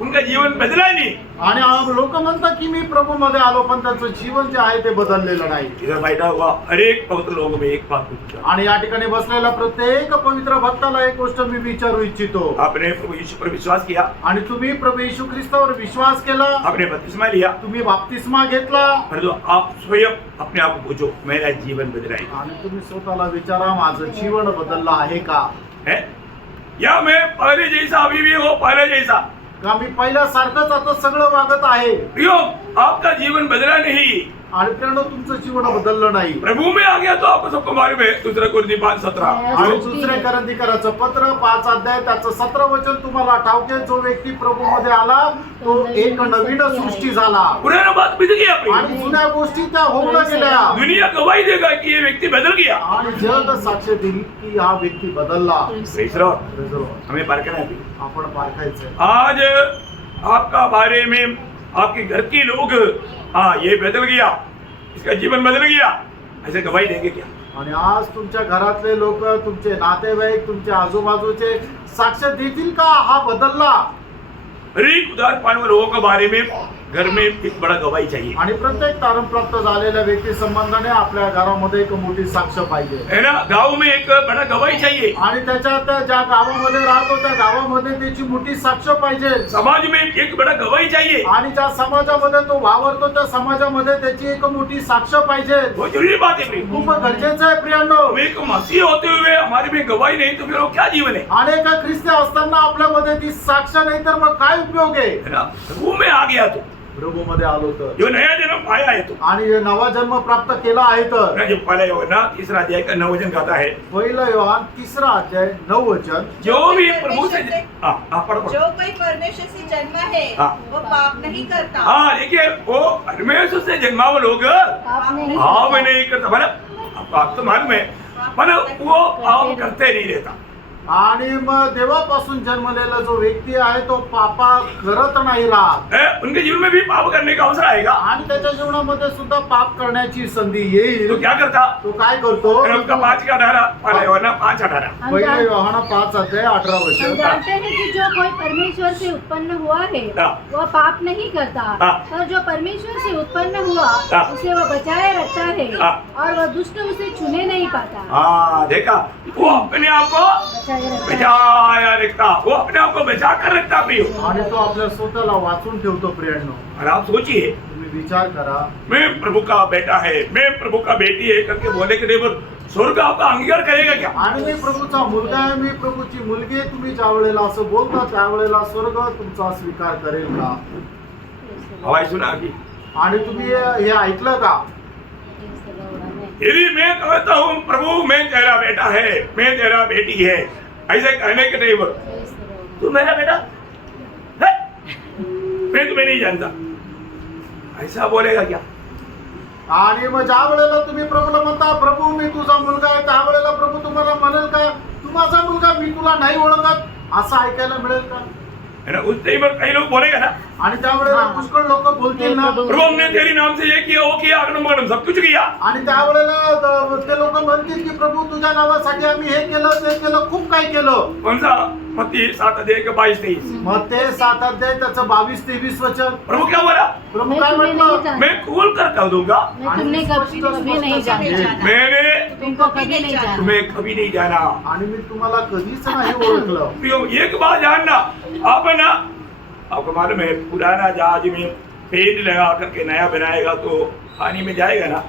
उनका जीवन बदला नहीं आणि लोक म्हणतात की मी प्रभू मध्ये आलो पण त्यांचं जीवन जे आहे ते बदललेलं नाही इधर बैठा हुआ हर एक पवित्र लोगों में एक बात पूछा आणि या ठिकाणी बसलेल्या प्रत्येक पवित्र भक्ताला एक गोष्ट मी विचारू इच्छितो आपने प्रभु यीशु पर विश्वास किया आणि तुम्ही प्रभू येशू ख्रिस्तावर विश्वास केला आपने बपतिस्मा लिया तुम्ही बाप्तिस्मा घेतला परंतु आप स्वयं अपने आप को पूछो मेरा जीवन बदला है आणि तुम्ही स्वतःला विचारा माझं जीवन बदललं आहे का है या मैं पहले जैसा अभी भी हो पहले जैसा का मी पहिल्यासारखंच आता सगळं वागत आहे प्रियो आपका जीवन बदला नहीं आणि त्यानं तुमचं जीवन बदललं नाही प्रभु में आ गया तो आपको सबको मालूम है दूसरा कुरिन्थी 5:17 आणि दुसरे करंदीकराचं पत्र 5 अध्याय त्याचं 17 वचन तुम्हाला ठाऊके जो व्यक्ती प्रभू मध्ये आला तो एक नवीन सृष्टी झाला पुराना बात बीत गया आणि प्रियो जुन्या गोष्टी त्या होऊन गेल्या दुनिया गवाही देगा कि ये व्यक्ति बदल गया आणि जग साक्ष देईल की हा व्यक्ती बदलला प्रेज लॉर्ड हमें पारखना है आपण पारखायचंय आज आपका बारे में आपके घर के लोग हाँ ये बदल गया इसका जीवन बदल गया ऐसे गवाही देंगे क्या आणि आज तुमच्या घरातले लोक तुमचे नातेवाईक तुमचे आजूबाजूचे साक्ष देतील का हा बदलला हर एक उदार पाने लोगों के बारे में घर में एक बड़ा गवाही चाहिए आणि प्रत्येक तारण प्राप्त झालेल्या व्यक्ती संबंधाने आपल्या घरामध्ये एक मोठी साक्ष पाहिजे है ना गांव में एक बड़ा गवाही चाहिए आणि त्याच्यात ज्या गावामध्ये राहतो त्या गावामध्ये त्याची मोठी साक्ष पाहिजे समाज में एक बड़ा गवाही चाहिए आणि ज्या समाजामध्ये तो वावरतो त्या समाजामध्ये त्याची एक मोठी साक्ष पाहिजे बहुत जरूरी बात है प्रिय खूप गरजेचं आहे प्रियांनो हम एक मसीह होते हुए हमारे में गवाही नहीं तो फिर वो क्या जीवन है अनेक ख्रिस्ती असताना आपल्यामध्ये ती साक्ष नाही तर मग काय उपयोग आहे ना प्रभु में आ गया तो प्रभूमध्ये आलो तर जो नया जन्म पाया है तो आणि नवा जन्म प्राप्त केला आहे तर जो पहला योना तीसरा अध्याय का 9 वचन कहता है पहिलं योहान 3 अध्याय 9 वचन जो भी प्रभु से पढ़ो जो कोई परमेश्वर से जन्मा है हाँ। वो पाप नहीं करता। हाँ देखिए वो परमेश्वर से जन्मा हुआ लोग पाप नहीं पाप नहीं करता मतलब पाप तो मालूम है मतलब वो पाप करते नहीं रहता। आणि मग देवापासून जन्मलेला जो व्यक्ती आहे तो पापा करत नाही राहत उनके जीवन में भी पाप करने का अवसर आएगा आणि त्याच्या जीवनामध्ये सुद्धा पाप करण्याची संधी येईल तो क्या करता तो काय करतो उसका 5:18 पहला योना 5:18 हम पहिलं जान- योहाना 5 अध्याय 18 हम वचन जानते हैं कि जो कोई परमेश्वर से उत्पन्न हुआ है हाँ। वह पाप नहीं करता हाँ। पर जो परमेश्वर से उत्पन्न हुआ हाँ। उसे वह बचाए रखता है हाँ। और वह दुष्ट उसे छूने नहीं पाता। हाँ देखा वो अपने आप को बचाए रखता है। बचाया रखता वो अपने आप को बचा कर रखता प्रियो। आणि तो आपल्या स्वतःला वाचून ठेवतो प्रियांनो और आप सोचिए तुम्ही विचार करा मैं प्रभु का बेटा है मैं प्रभु का बेटी है करके बोले के नहीं स्वर्ग आपका अंगीकार करेगा क्या? आणि मी प्रभूचा मुलगा आहे मी प्रभूची मुलगी आहे तुम्ही ज्या वेळेला असं बोलता त्यावेळेला स्वर्ग तुमचा स्वीकार करेल का? आवाज सुना अभी आणि तुम्ही हे ऐकलं का? यदि मैं कहता हूँ प्रभु मैं तेरा बेटा है मैं तेरा बेटी है ऐसे कहने के नहीं बोल तू मेरा बेटा है मैं तुम्हें नहीं जानता ऐसा बोलेगा क्या? आणि मग ज्या वेळेला तुम्ही प्रभूला म्हणता प्रभू मी तुझा मुलगा आहे त्यावेळेला प्रभू तुम्हाला म्हणेल का तू माझा मुलगा मी तुला नाही ओळखत असं ऐकायला मिळेल का? है ना उस टाइम पर कई लोग बोलेगा ना आणि त्यावेळेला पुष्कळ लोक बोलतील ना प्रभु हमने तेरे नाम से ये किया वो किया अगडम बगडम सब कुछ किया आणि त्यावेळेला ते लोक म्हणतील की प्रभू तुझ्या नावासाठी आम्ही हे केलं ते केलं खूप काही केलं. कौन सा मत्ती 7:22-23 मग ते 7 अध्याय त्याचं 22-23 वचन प्रभु क्या बोला? प्रभू मैं काय तुम्हें नहीं म्हटलं जानता। मैं खोल कर कह दूंगा मैं तुमने कभी नहीं जाना मैंने तुमको कभी नहीं जाना। तुम्हें कभी नहीं जाना। आणि मी तुम्हाला कधीच नाही ओळखलं. प्रियो, एक बात जानना आप ना आपको मालूम है पुराना जहाज में पेंट लगा करके नया बनाएगा तो पानी में जाएगा ना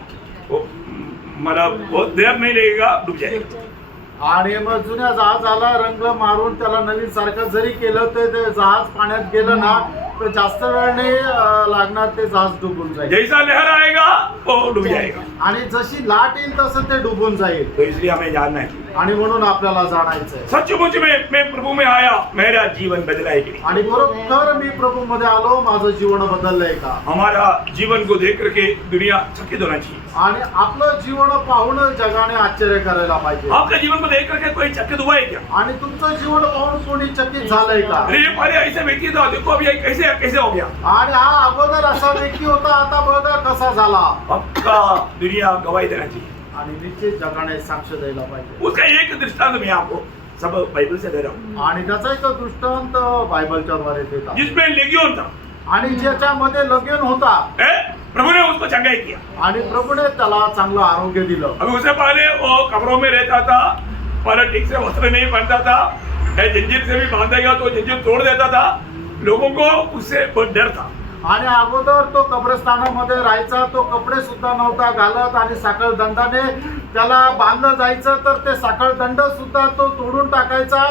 वो मतलब बहुत देर नहीं लगेगा डूब जाएगा। आणि मग जुन्या जहाजाला रंग मारून त्याला नवीन सारखं जरी केलं तर ते जहाज पाण्यात गेलं ना तर जास्त वेळ नाही लागणार ते जहाज डुबून जाईल. जैसा लहर आएगा वो डूब जाएगा। आणि जशी लाट येईल तसं ते डुबून जाईल. तो इसलिए हमें जानना है आणि म्हणून आपल्याला जाणायचंय सचमुच में मैं प्रभु में आया मेरा जीवन बदला है कि नहीं? आणि बरोबर मी प्रभू मध्ये आलो माझं जीवन बदललंय का? हमारा जीवन को देख करके दुनिया चकित होना चाहिए। आणि आपलं जीवन पाहून जगाने आश्चर्य करायला पाहिजे. आपका जीवन को देख करके कोई चकित हुआ है क्या? आणि तुमचं जीवन पाहून कोणी चकित झालंय का? अरे ये पहले ऐसे व्यक्ति था देखो अभी ये कैसे हो गया। आणि हा अगोदर असा व्यक्ती होता आता बघा कसा झाला. पक्का दुनिया गवाही देना चाहिए। आणि निश्चित जगाने साक्ष द्यायला पाहिजे. उसका एक दृष्टांत मैं आपको सब बाइबल से दे रहा हूँ आणि त्याचा एक दृष्टांत बायबलच्या द्वारे देतात. जिसमें लेगियोन था आणि ज्याच्यामध्ये लगीन होता प्रभु ने उसको चंगाई किया। आणि प्रभूने त्याला चांगलं आरोग्य दिलं. अभी उससे पहले वो कब्रों में रहता था पर ठीक से वस्त्र नहीं पहनता था जंजीर से भी बांधेगा तो जंजीर तोड़ देता था लोगों को उससे बहुत डर था। आणि अगोदर तो कब्रस्थानामध्ये राहायचा तो कपडे सुद्धा नव्हता घालत आणि साखळ दंडाने त्याला बांधलं जायचं तर ते साखळ दंड सुद्धा तो तोडून टाकायचा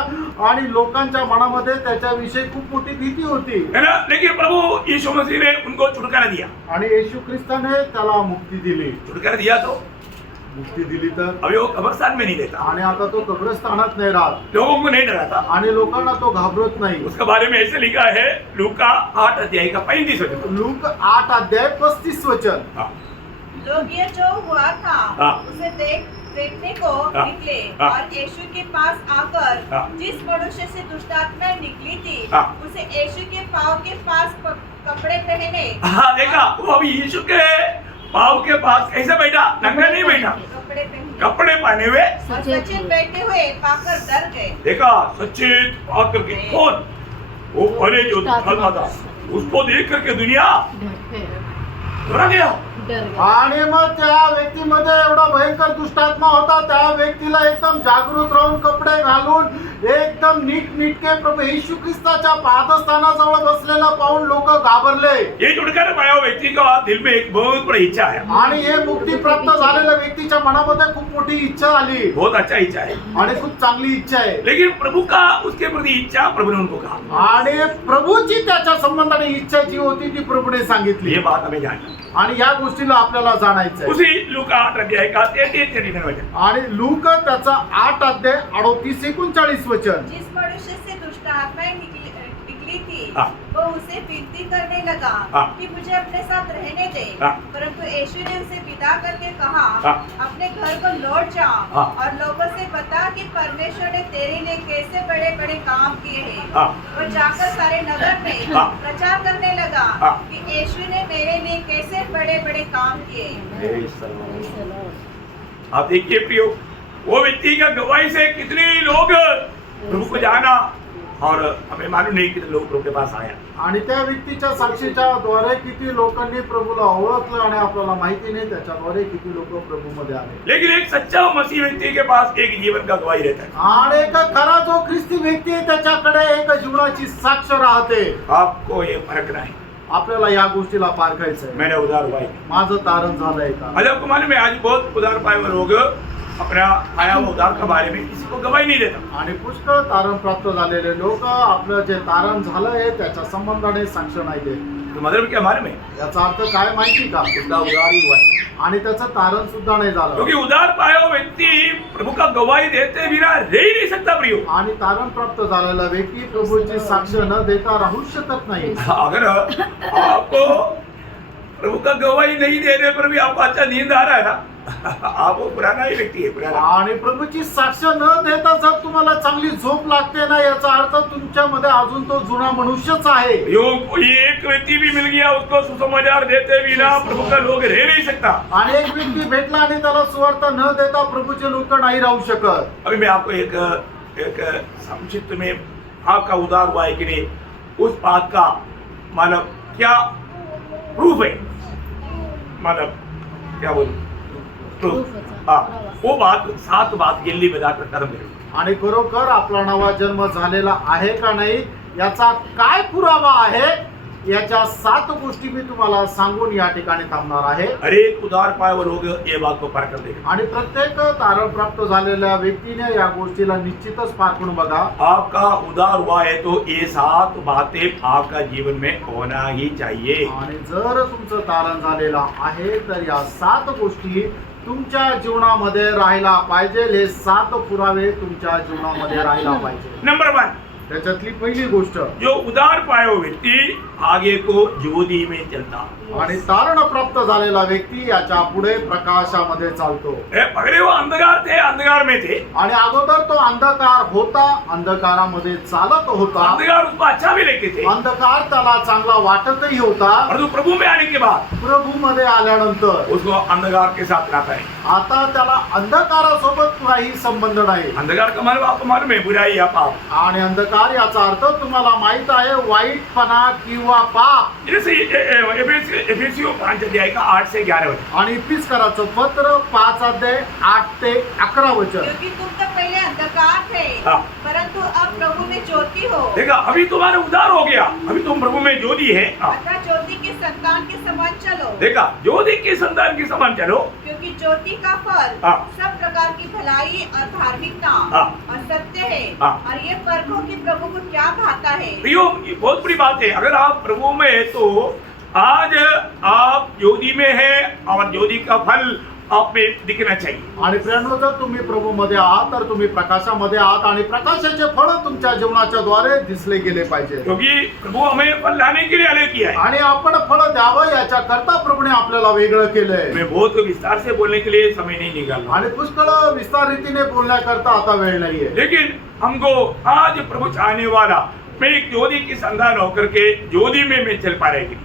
आणि लोकांच्या मनामध्ये त्याच्याविषयी खूप मोठी भीती होती. है ना लेकिन प्रभु यीशु मसीह ने उनको छुटकारा दिया। आणि येशू ख्रिस्ताने त्याला मुक्ती दिली. छुटकारा दिया तो मुक्ती दिली तर अभी वो कब्रस्तान में नहीं रहता आणि आता तो कब्रस्थानात नाही राहत लोगों को नहीं डराता। आणि लोकांना तो घाबरत नाही. उसके बारे में ऐसे लिखा है लूका 8 अध्याय का 35 वचन। लूक 8 अध्याय 35 वचन. हाँ, लोग ये जो हुआ था हाँ। उसे देखने को हाँ। निकले हाँ। और यीशु के पास आकर हाँ। जिस मनुष्य से दुष्टात्मा निकली थी हाँ। उसे यीशु के पाँव के पास कपड़े पहने हाँ देखा वो अभी यीशु के पाँव के पास कैसे बैठा? नंगा नहीं बैठा कपड़े पहने हुए और सचिन बैठे हुए पाकर डर गए। देखा सचित आकर के कौन वो पहले जो था उसको देख करके दुनिया डरा गया। डर गया। आणि मग त्या व्यक्तीमध्ये एवढा भयंकर दुष्टात्मा होता, त्या व्यक्तीला एकदम जागृत राहून कपडे घालून एकदम नीटनेटके प्रभू येशू ख्रिस्ताच्या पादस्थानाजवळ बसलेला पाहून लोक घाबरले. ये छुटकारा पाया हुआ व्यक्ति का दिल में एक बहुत बड़ी इच्छा है, आणि हे मुक्ती प्राप्त झालेल्या व्यक्तीच्या मनामध्ये खूप मोठी इच्छा आली बहुत अच्छा इच्छा है, आणि खूप चांगली इच्छा आहे. लेकिन प्रभु का उसके प्रति इच्छा प्रभु ने उनको कहा, आणि प्रभूची त्याच्या संबंधाने इच्छा जी होती ती प्रभूने सांगितली. ये बात हमें जानना है. आणि या गोष्टीला आपल्याला जाणायचं आहे. उसी लूका 8 अध्याय का 33 वचन, आणि लूक त्याचा 8 अध्याय 38-39 वचन. जिस मनुष्य से दुष्ट आत्माएं निकली थी हाँ। वो उसे विनती करने लगा हाँ। कि मुझे अपने साथ रहने दे, हाँ। परंतु यीशु ने उसे विदा करके कहा, हाँ। अपने घर को लौट जा हाँ। और लोगों से बता कि परमेश्वर ने तेरे लिए कैसे बड़े बड़े काम किए हैं. हाँ। वो जाकर सारे नगर में हाँ। प्रचार करने लगा हाँ। कि यीशु ने मेरे लिए कैसे बड़े बड़े काम किए. आप देखिए प्रियो, वो व्यक्ति का गवाही से कितने लोग प्रभु को जाना, और हमें मालूम नहीं कितने लोग प्रभु के पास आया. आणि त्या व्यक्तीच्या साक्षीच्या द्वारे किती लोकांनी प्रभूला ओळखलं आणि आपल्याला माहिती नाही त्याच्याद्वारे किती लोक प्रभूमध्ये आले. लेकिन एक सच्चा मसीह व्यक्ति के पास एक जीवन का गवाही रहता है. आणि एक खरा जो ख्रिस्ती व्यक्ती आहे त्याच्याकडे एक जीवनाची साक्ष राहते. आपको ये परखना है, आपल्याला या गोष्टीला पारखायचं आहे. मैंने उधार हुआ है. माझं तारण झालंय का? आज आपको मालूम है, आज बहुत उधार पाए हुए लोग अपना आया हुआ उधार के बारे में किसी को गवाही नहीं देता. आणि पुष्कळ तारण प्राप्त झालेले लोक आपलं जे तारण झालंय त्याच्या संबंधाने साक्ष नाही देत. तो मतलब क्या मालूम है, याचा अर्थ काय माहिती का? उसका उधार ही हुआ है. आणि त्याचं तारण सुद्धा नाही झालं. क्योंकि उधार पाया हुआ व्यक्ति प्रभु का गवाही देते बिना रह ही नहीं सकता प्रियो. आणि तारण प्राप्त झालेला व्यक्ती प्रभूची साक्ष न देता राहू शकत नाही. अगर आपको प्रभु का गवाही नहीं देने पर भी आपको अच्छा नींद आ रहा है ना, आप वो पुराना ही व्यक्ति है, पुराना. आणि प्रभूची साक्ष न देता जर तुम्हाला चांगली झोप लागते ना, याचा अर्थ तुमच्यामध्ये अजून तो जुना मनुष्यच आहे. यो कोई एक व्यक्ति भी मिल गया उसको सुसमाचार देते बिना प्रभु का लोग रह नहीं सकता. आणि एक व्यक्ती भेटला आणि त्याला सुवार्ता न देता प्रभूचे लोक नाही राहू शकत. अभी मैं आपको एक संक्षिप्त में आपका उधार हुआ है कि नहीं, उस बात का मतलब क्या प्रूफ है, मतलब क्या बोलूं, प्रूफ. हाँ, वो बात 7 बात गिल्ली बताकर कर्म करो. आणि खरोखर आपला नवा जन्म झालेला आहे का नाही याचा काय पुरावा आहे, याच्या 7 गोष्टी मी तुम्हाला सांगून या ठिकाणी थांबणार आहे. हर एक उधार पाए हुए लोग ये बात को पार कर देगा. आणि प्रत्येक तारण प्राप्त झालेल्या व्यक्तीने या गोष्टीला निश्चितच पारखून बघा. आपका उधार हुआ है तो ये 7 बातें आपका जीवन में होना ही चाहिए. आणि जर तुमचं तारण झालेलं आहे तर या 7 गोष्टी तुमच्या जीवनामध्ये राहायला पाहिजे. हे 7 पुरावे तुमच्या जीवनामध्ये राहायला पाहिजे. नंबर 1, त्याच्यातली पहिली गोष्ट, जो उधार पाया हुआ व्यक्ति आगे को ज्योति में चलता. आणि तारण प्राप्त झालेला व्यक्ती याच्या पुढे प्रकाशामध्ये चालतो. पहले वो अंधकार थे, अंधकार में थे. आणि अगोदर तो अंधकार होता, अंधकारामध्ये चालत होता. अंधकार उसको अच्छा भी लगते थे, अंधकार त्याला चांगला वाटतही होता. और तो प्रभु में आने के बाद प्रभू मध्ये आल्यानंतर उसको अंधकार के साथ नाता है. आता त्याला अंधकारासोबत काही संबंध नाही. अंधकार का मतलब आपको मालूम है, बुराई या पाप. आणि अंधकार याचा अर्थ तुम्हाला माहित आहे, वाईटपणा किंवा पाप. जैसे एफेसियों 5 अध्याय का 8 से 11 वचन. आणि इफिसकराचं पत्र 5 अध्याय 8 ते 11 वचन. क्योंकि तुम तो पहले अंधकार थे, हाँ। परंतु अब प्रभु में ज्योति हो. देखा, अभी तुम्हारा उद्धार हो गया, अभी तुम प्रभु में ज्योति है. अतः ज्योति के संतान के समान चलो. देखा, ज्योति के संतान के समान चलो. क्योंकि ज्योति का फल हाँ। सब प्रकार की भलाई और धार्मिकता हाँ। और सत्य है. हाँ। और ये परखो कि प्रभु को क्या भाता है. प्रियो, ये बहुत बड़ी बात है. अगर आप प्रभु में है तो आज आप ज्योति में है और ज्योति का फल आप में दिखना चाहिए. आणि प्रियांनो, जर तुम्ही प्रभू मध्ये आहात तर तुम्ही प्रकाशामध्ये आहात आणि प्रकाशाचे फळ तुमच्या जीवनाच्या द्वारे दिसले गेले पाहिजे. क्योंकि प्रभु हमें फल लाने के लिए आले किया है. आणि आपण फळ द्यावं याच्या करता प्रभूने आपल्याला वेगळं केलंय. मैं बहुत विस्तार से बोलने के लिए समय नहीं निकालना, आणि पुष्कळ विस्तार रीतीने बोलण्याकरता आता वेळ नाहीये. लेकिन हमको आज प्रभु चाहने वाला, मैं एक ज्योति की संतान होकर के ज्योति में मैं चल पा रही.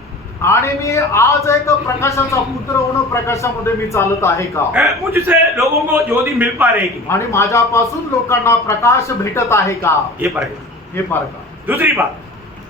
आणि मी आज एक प्रकाशाचा पुत्र होऊन प्रकाशामध्ये मी चालत आहे का? मुझसे लोगों को ज्योति मिल पा रहेगी. आणि माझ्यापासून लोकांना प्रकाश भेटत आहे का? ये फर्क है. हे पारखा. दूसरी बात,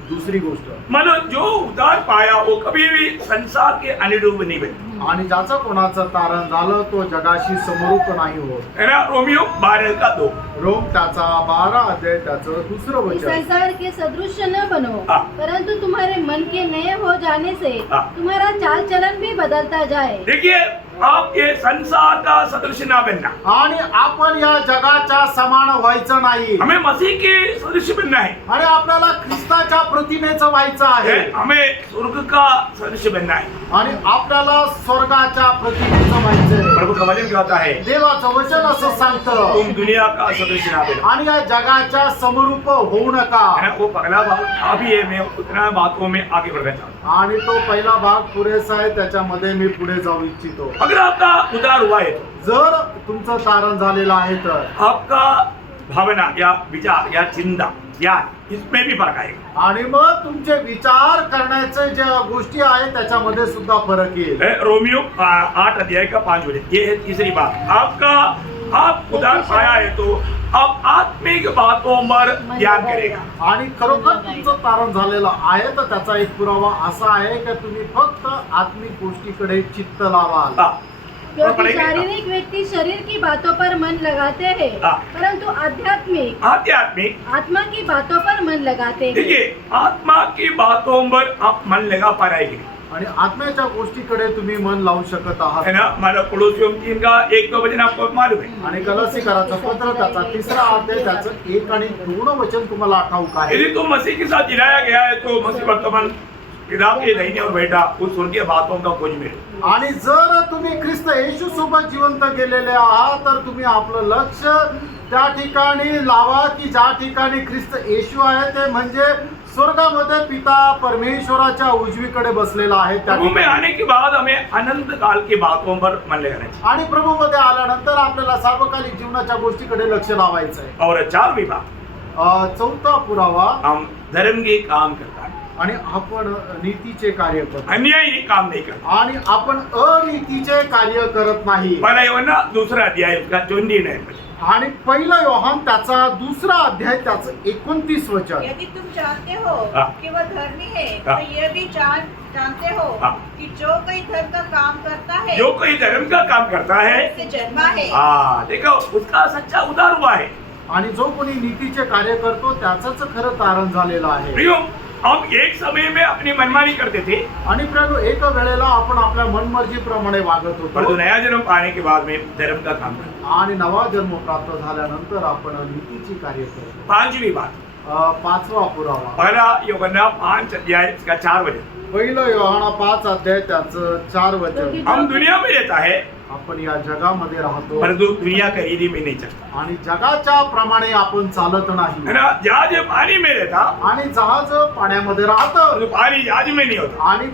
दुसरी गोष्ट, मतलब जो उदार पाया वो कभी भी संसार के अनुरूप नहीं बने, आणि ज्याचं कोणाचं तारण झालं तो जगाशी समरूप नाही होत. है ना. रोमियो 12:2. रोम त्याचा 12 अध्याय त्याचं दुसरं इस वचन. संसार के सदृश न बनो, हाँ। परंतु तुम्हारे मन के नए हो जाने से हाँ। तुम्हारा चाल चलन भी बदलता जाए. देखिए, आप ये संसार का सदृश ना बनना, आणि आपण या जगाच्या समान व्हायचं नाही, हमें मसीह के सदृश बनना है. आणि आपल्याला ख्रिस्ताच्या प्रतिमेचं व्हायचं आहे, हमें स्वर्ग का सदृश बनना है. आणि आपल्याला स्वर्गाच्या प्रतिमेचं व्हायचंय. प्रभु का वचन कहता है, देवाचं वचन असं सांगतं, तुम दुनिया का सदृश ना बनो. आणि या जगाच्या समरूप होऊ नका. है ना. वो पगला भाग अभी है, मैं उतना बातों में आगे बढ़ना चाहता हूँ. आणि तो पहिला भाग पुरेसा आहे, त्याच्यामध्ये मी पुढे जाऊ इच्छितो. अगर आपका उदार हुआ है तो जर तुमचं तारण झालेलं आहे तर आपका भावना या विचार या चिंता या इसमें भी फर्क आएगा. आणि मग तुमचे विचार करण्याचे ज्या गोष्टी आहेत त्याच्यामध्ये सुद्धा फरक येईल. रोमियो 8:5 ये है तीसरी बात. आप उदार पाया है तो आप आत्मिक बातों पर ध्यान करेगा. आणि खरोखर तुमचं तारण झालेलं आहे तर त्याचा एक पुरावा असा आहे की तुम्ही फक्त आत्मिक गोष्टीकडे चित्त लावाल. हाँ. क्योंकि शारीरिक व्यक्ति शरीर की बातों पर मन लगाते हैं, हाँ। परंतु आध्यात्मिक आध्यात्मिक आत्मा की बातों पर मन लगाते हैं. देखिए, आत्मा की बातों पर आप मन लगा पा रहे हैं, आणि आत्म्याच्या गोष्टीकडे तुम्ही मन लावू शकत आहात. है ना. हमारा कोलोसियों 3 का 1-2 वचन आपको मालूम है. आणि कलसीकराचं पत्र त्याचा 3रा अध्याय त्याचं 1 आणि 2 वचन तुम्हाला ठाऊक आहे. यदि तुम मसीह के साथ जिलाया गया है तो मसीह वर्तमान पिता के दाहिने और बैठा उस स्वर्गीय बातों का खोज में. आणि जर तुम्ही ख्रिस्त येशू सोबत जिवंत गेलेले आहात तर तुम्ही आपलं लक्ष त्या ठिकाणी लावा की ज्या ठिकाणी ख्रिस्त येशू आहे, ते म्हणजे स्वर्गामध्ये पिता परमेश्वराच्या उजवीकडे बसलेला आहे त्या प्रभु में ठिकाणी. आने के बाद हमें अनंत काल की बातों पर मन लगाना चाहिए. आणि प्रभूमध्ये आल्यानंतर आपल्याला सार्वकालिक जीवनाच्या गोष्टीकडे लक्ष लावायचं आहे. और 4वीं बात, चौथा पुरावा, हम धर्म के काम करता है, आणि आपण नीतीचे कार्य करतो, अन्यायी काम नहीं करता. आणि आपण अनीतीचे कार्य करत नाही. पहला यूहन्ना 2 अध्याय उसका 24 आणि पहिला योहान त्याचा 2रा अध्याय त्याचं 29 वचन. यदि तुम जानते हो हाँ। कि वह धर्मी है हाँ। तो यह भी जानते हो हाँ। कि जो कोई धर्म का काम करता है जो कोई धर्म का काम करता है, उससे जन्मा है. हाँ देखो, उसका सच्चा उद्धार हुआ है. आणि जो कोणी नीतीचे कार्य करतो त्याचंच खरं तारण झालेलं आहे. प्रियो, हम एक समय में अपनी मनमानी करते थे, आणि प्रभू एक वेळेला आपण आपल्या मनमर्जीप्रमाणे वागत परंतु होतो, नया जन्म पाने के बाद में धर्म का काम करते. आणि नवा जन्म प्राप्त झाल्यानंतर आपण नीतीची कार्य करतो. 5वीं बात, 5वा पुरावा, पहला यूहन्ना 5 अध्याय इसका 4 वचन. पहिलं योहाना 5 अध्याय त्याचं 4 वचन. हम दुनिया में रहता है, आपण या जगामध्ये राहतो परंतु दुनिया का रीति में नहीं चलता. आणि जगाच्या प्रमाणे आपण चालत है नाही. ना. जहाज पानी में रहता, आणि जहाज पाण्यामध्ये राहतं, परंतु पानी जहाज में नहीं होता. आणि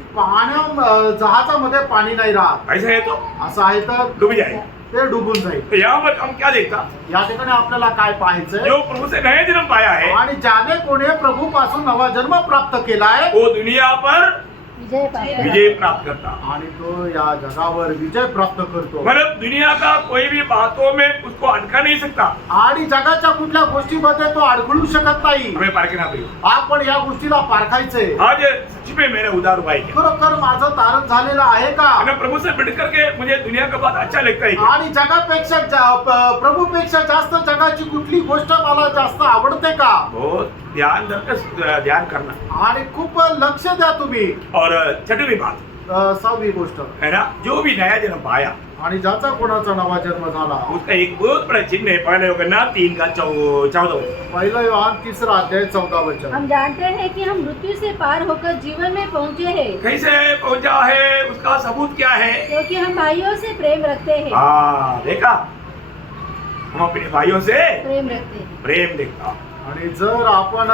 जहाजामध्ये पाणी नाही राहत. ऐसा है तो असं आहे तर डूब जाएगा. ते डुबून जाईल. तो यहाँ पर हम क्या देखता, या ठिकाणी आपल्याला काय पाहायचंय, जो प्रभु से नया जन्म पाया है आणि ज्याने कोणी प्रभू पासून नवा जन्म प्राप्त केलाय वो दुनिया पर विजय पाता. विजय प्राप्त करता. आणि तो या जगावर विजय प्राप्त करतो. मतलब दुनिया का कोई भी बातों में उसको अटका नहीं सकता. आणि जगाच्या कुठल्या गोष्टीमध्ये तो अडखळू शकत नाही. हमें पारखना पड़ेगा. आपण या गोष्टीला पारखायचंय. आज सच में मेरा उदार हुआ है क्या? खरोखर माझं तारण झालेलं आहे का? है ना. प्रभु से बढ़ करके मुझे दुनिया का बात अच्छा लगता है क्या? आणि जगापेक्षा प्रभूपेक्षा जास्त जगाची कुठली गोष्ट मला जास्त आवडते का? बहुत ध्यान करना. आणि खूप लक्ष द्या तुम्ही. और 6वीं बात, 6वी गोष्ट, है ना, जो भी नया जन्म पाया आणि ज्याचा कोणाचा नवा जन्म झाला, उसका एक बहुत बड़ा चिन्ह है. पहले यूहन्ना 3 का 14 वचन. पहिलं योहान 3रा अध्याय 14 वचन. हम जानते हैं कि हम मृत्यु से पार होकर जीवन में पहुंचे हैं, कैसे पहुंचा है, उसका सबूत क्या है? क्योंकि हम भाइयों से प्रेम रखते हैं. हाँ देखा, हम अपने भाइयों से प्रेम रखते हैं. प्रेम देखता. आणि जर आपण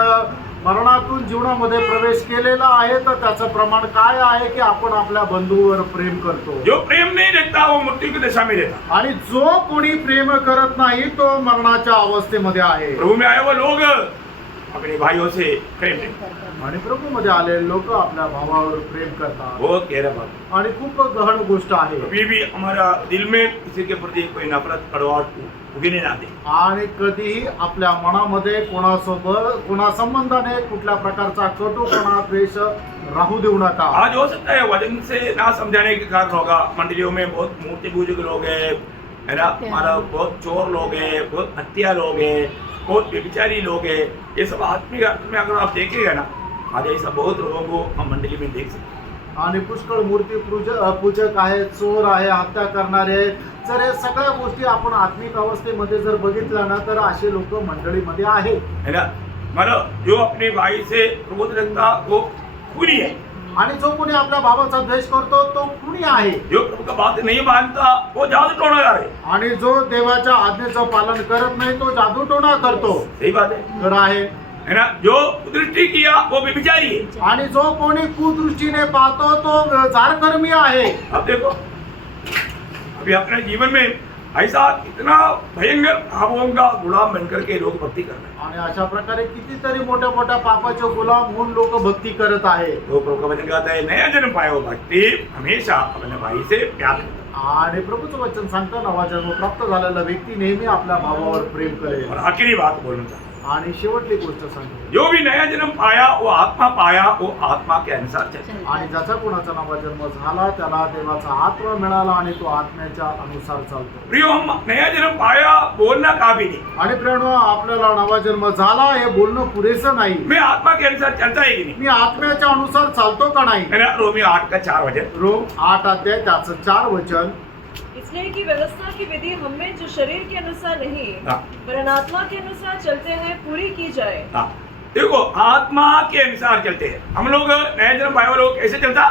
मरणातून जीवनामध्ये प्रवेश केलेला आहे तर त्याचं प्रमाण काय आहे की आपण आपल्या बंधूवर प्रेम करतो. जो प्रेम नहीं देखता वो मृत्यु की दशा में रहता. आणि जो कोणी प्रेम करत नाही तो मरणाच्या अवस्थेमध्ये आहे. प्रभु में आए वो लोग अपने भाइयों से प्रेम देखते. आणि प्रभूमध्ये आलेले लोक आपल्या भावावर प्रेम करतात बहुत गहरा बात। आणि खूप गहन गोष्ट आहे कभी भी हमारा दिल में किसी के प्रति कोई नफरत कड़वाहट उगने ना दे। आणि कधीही आपल्या मनामध्ये कोणासंबंधाने कुठल्या प्रकारचा कटुपणा द्वेष राहू देऊ नका। आज हो सकता है वचन से ना समझाने के कारण होगा, मंडलियों में बहुत मूर्ति पूजक लोग हैं, है ना, हमारा बहुत चोर लोग हैं, बहुत हत्या लोग हैं, बहुत व्यभिचारी लोग हैं। ये सब आत्मिक अर्थ में अगर आप देखेगा ना, आज ऐसा बहुत लोगों को हम मंडली में देख सकते हैं। आणि पुष्कळ मूर्ती पूजक आहेत, चोर आहे, हत्या करणारे आहेत। जर हे सगळ्या गोष्टी आपण आत्मिक अवस्थेमध्ये जर बघितल्या ना तर असे लोक मंडळीमध्ये आहेत, है ना। मतलब जो अपने भाई से क्रोध रखता वो खूनी है, आणि जो कोणी आपल्या भावाचा द्वेष करतो तो खुनी आहे, जो प्रभु का बात नहीं मानता वो जादू टोनादार है। आणि जो देवाच्या आज्ञेचं पालन करत नाही तो जादूटोणा करतो। सही बात है, खरं आहे। है ना। जो दृष्टि किया वो व्यभिचारी है। आणि जो कोणी कुदृष्टीने पाहतो तो जारकर्मी आहे। अब देखो, अभी अपने जीवन में ऐसा इतना भयंकर भावों का गुलाम बनकर के लोग भक्ति कर रहे हैं। आणि अशा प्रकारे कितीतरी मोठ्या मोठ्या पापाचे गुलाम होऊन लोक भक्ती करत आहे। तो प्रभु का वचन कहता है, नया जन्म पाया हो भक्ति हमेशा अपने भाई से प्यार करता आणि प्रभूचं वचन सांगतं नवा जन्म प्राप्त झालेला व्यक्ती नेहमी आपल्या भावावर प्रेम है। करेल। और आखिरी बात बोलना चाहता हूं, आणि शेवटली गोष्ट सांगतो, जो भी नया जन्म पाया वो आत्मा के अनुसार चलता आणि ज्याचा कोणाचा नवा जन्म झाला त्याला देवाचा आत्मा मिळाला आणि तो आत्म्याच्या अनुसार चालतो। है। प्रियो, हम नया जन्म पाया बोलना काफी नहीं, आणि प्रेरणा आपल्याला नवा जन्म झाला हे बोलणं पुरेसं नाही। मैं आत्मा के अनुसार चलता है कि नहीं, मी आत्म्याच्या अनुसार चालतो का नाही। है ना। रोमियो 8:4 वचन, रोम 8 अध्याय त्याचं 4 वचन, इसलिए कि व्यवस्था की विधि हमें जो शरीर के अनुसार नहीं हाँ। वरन आत्मा के अनुसार चलते हैं पूरी की जाए। हाँ, देखो आत्मा के अनुसार चलते हैं हम लोग। नया जन्म पाया हुआ लोग कैसे चलता,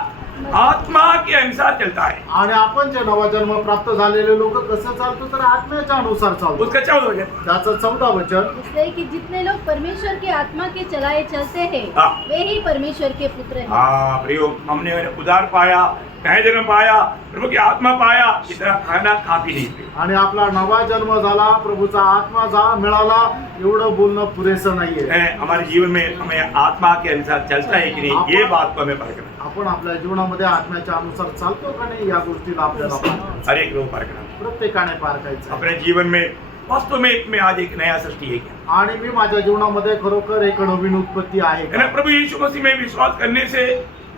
आत्मा के अनुसार चलता है। आणि आपण जे नवा जन्म प्राप्त झालेले लोक कसं चालतो तर आत्म्याच्या अनुसार चालतो। उसका 14 वचन, त्याचं 14 वचन, इसलिए कि जितने लोग परमेश्वर के आत्मा के चलाए चलते हैं हाँ। वे ही परमेश्वर के पुत्र हैं। हाँ प्रियो, हमने उद्धार पाया, नया जन्म पाया, प्रभु की आत्मा पाया, इतना खाना काफी नहीं प्रियो। आणि आपला नवा जन्म झाला, प्रभूचा आत्मा मिळाला, एवढं बोलणं पुरेसं नाहीये। है, हमारे जीवन में हमें आत्मा के अनुसार चलता है कि नहीं, ये बात को हमें परखना है। आपण आपल्या जीवनामध्ये आत्म्याच्या अनुसार चालतो का नाही या गोष्टीला आपल्याला पाहायचं। हर एक लोग परखना है। प्रत्येकाने पारखायचं। अपने जीवन में वास्तव में मैं आज एक नया सृष्टि है क्या, आणि मी माझ्या जीवनामध्ये खरोखर एक नवीन उत्पत्ती आहे है ना। का? प्रभु यीशु मसीह में विश्वास करने से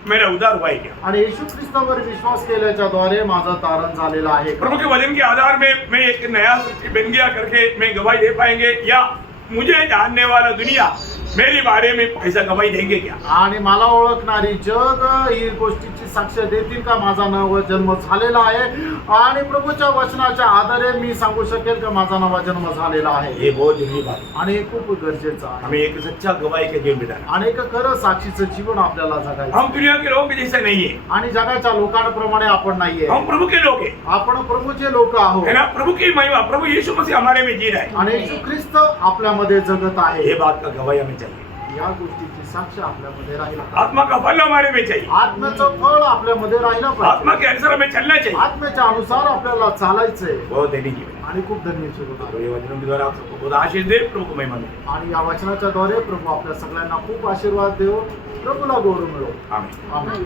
मेरा उद्धार हुआ है क्या, आणि येशू ख्रिस्तावर विश्वास केल्याच्या द्वारे माझं तारण झालेलं आहे का? प्रभु के वचन के आधार में मैं एक नया सृष्टि बन गया करके मैं गवाही दे पाएंगे, या मुझे जानने वाला दुनिया मेरे बारे में ऐसा गवाही देंगे क्या। आणि मला ओळखणारी जग ही गोष्टीची साक्ष देतील का माझा नवा जन्म झालेला आहे, आणि प्रभूच्या वचनाच्या आधारे मी सांगू शकेल का माझा नवा जन्म झालेला आहे। ये बहुत जरूरी बात है। आणि हे खूप गरजेचं आहे। हमें एक सच्चा गवाही का जीवन बिताना। आणि एक खरं साक्षीचं जीवन आपल्याला जगायचं। हम दुनिया के लोगों के जैसे नहीं है, आणि जगाच्या लोकांप्रमाणे आपण नाहीये, हम प्रभु के लोग हैं, आपण प्रभूचे लोक आहोत। है ना। प्रभु की महिमा, प्रभु यीशु मसीह हमारे में जी रहा है, आणि येशू ख्रिस्त आपल्यामध्ये जगत आहे। ये बात का गवाही हमें चाहिए। या गोष्टीची साक्ष आपल्यामध्ये राहिला पाहिजे। आत्मा का फल हमारे में चाहिए, आत्म्याचं फळ आपल्यामध्ये राहिला आत्मा पाहिजे। के अनुसार हमें चलना चाहिए। आत्म्याच्या अनुसार आपल्याला चालायचंय। बहुत धन्य जीवन आणि खूप धन्य जीवन है। आहे। ये वचनों के द्वारा आप सबको बहुत आशीष दे, प्रभु को महिमा मिले। आणि या वचनाच्या द्वारे प्रभू आपल्या सगळ्यांना खूप आशीर्वाद देव, प्रभूला गौरव मिळो। आमीन। आमेन।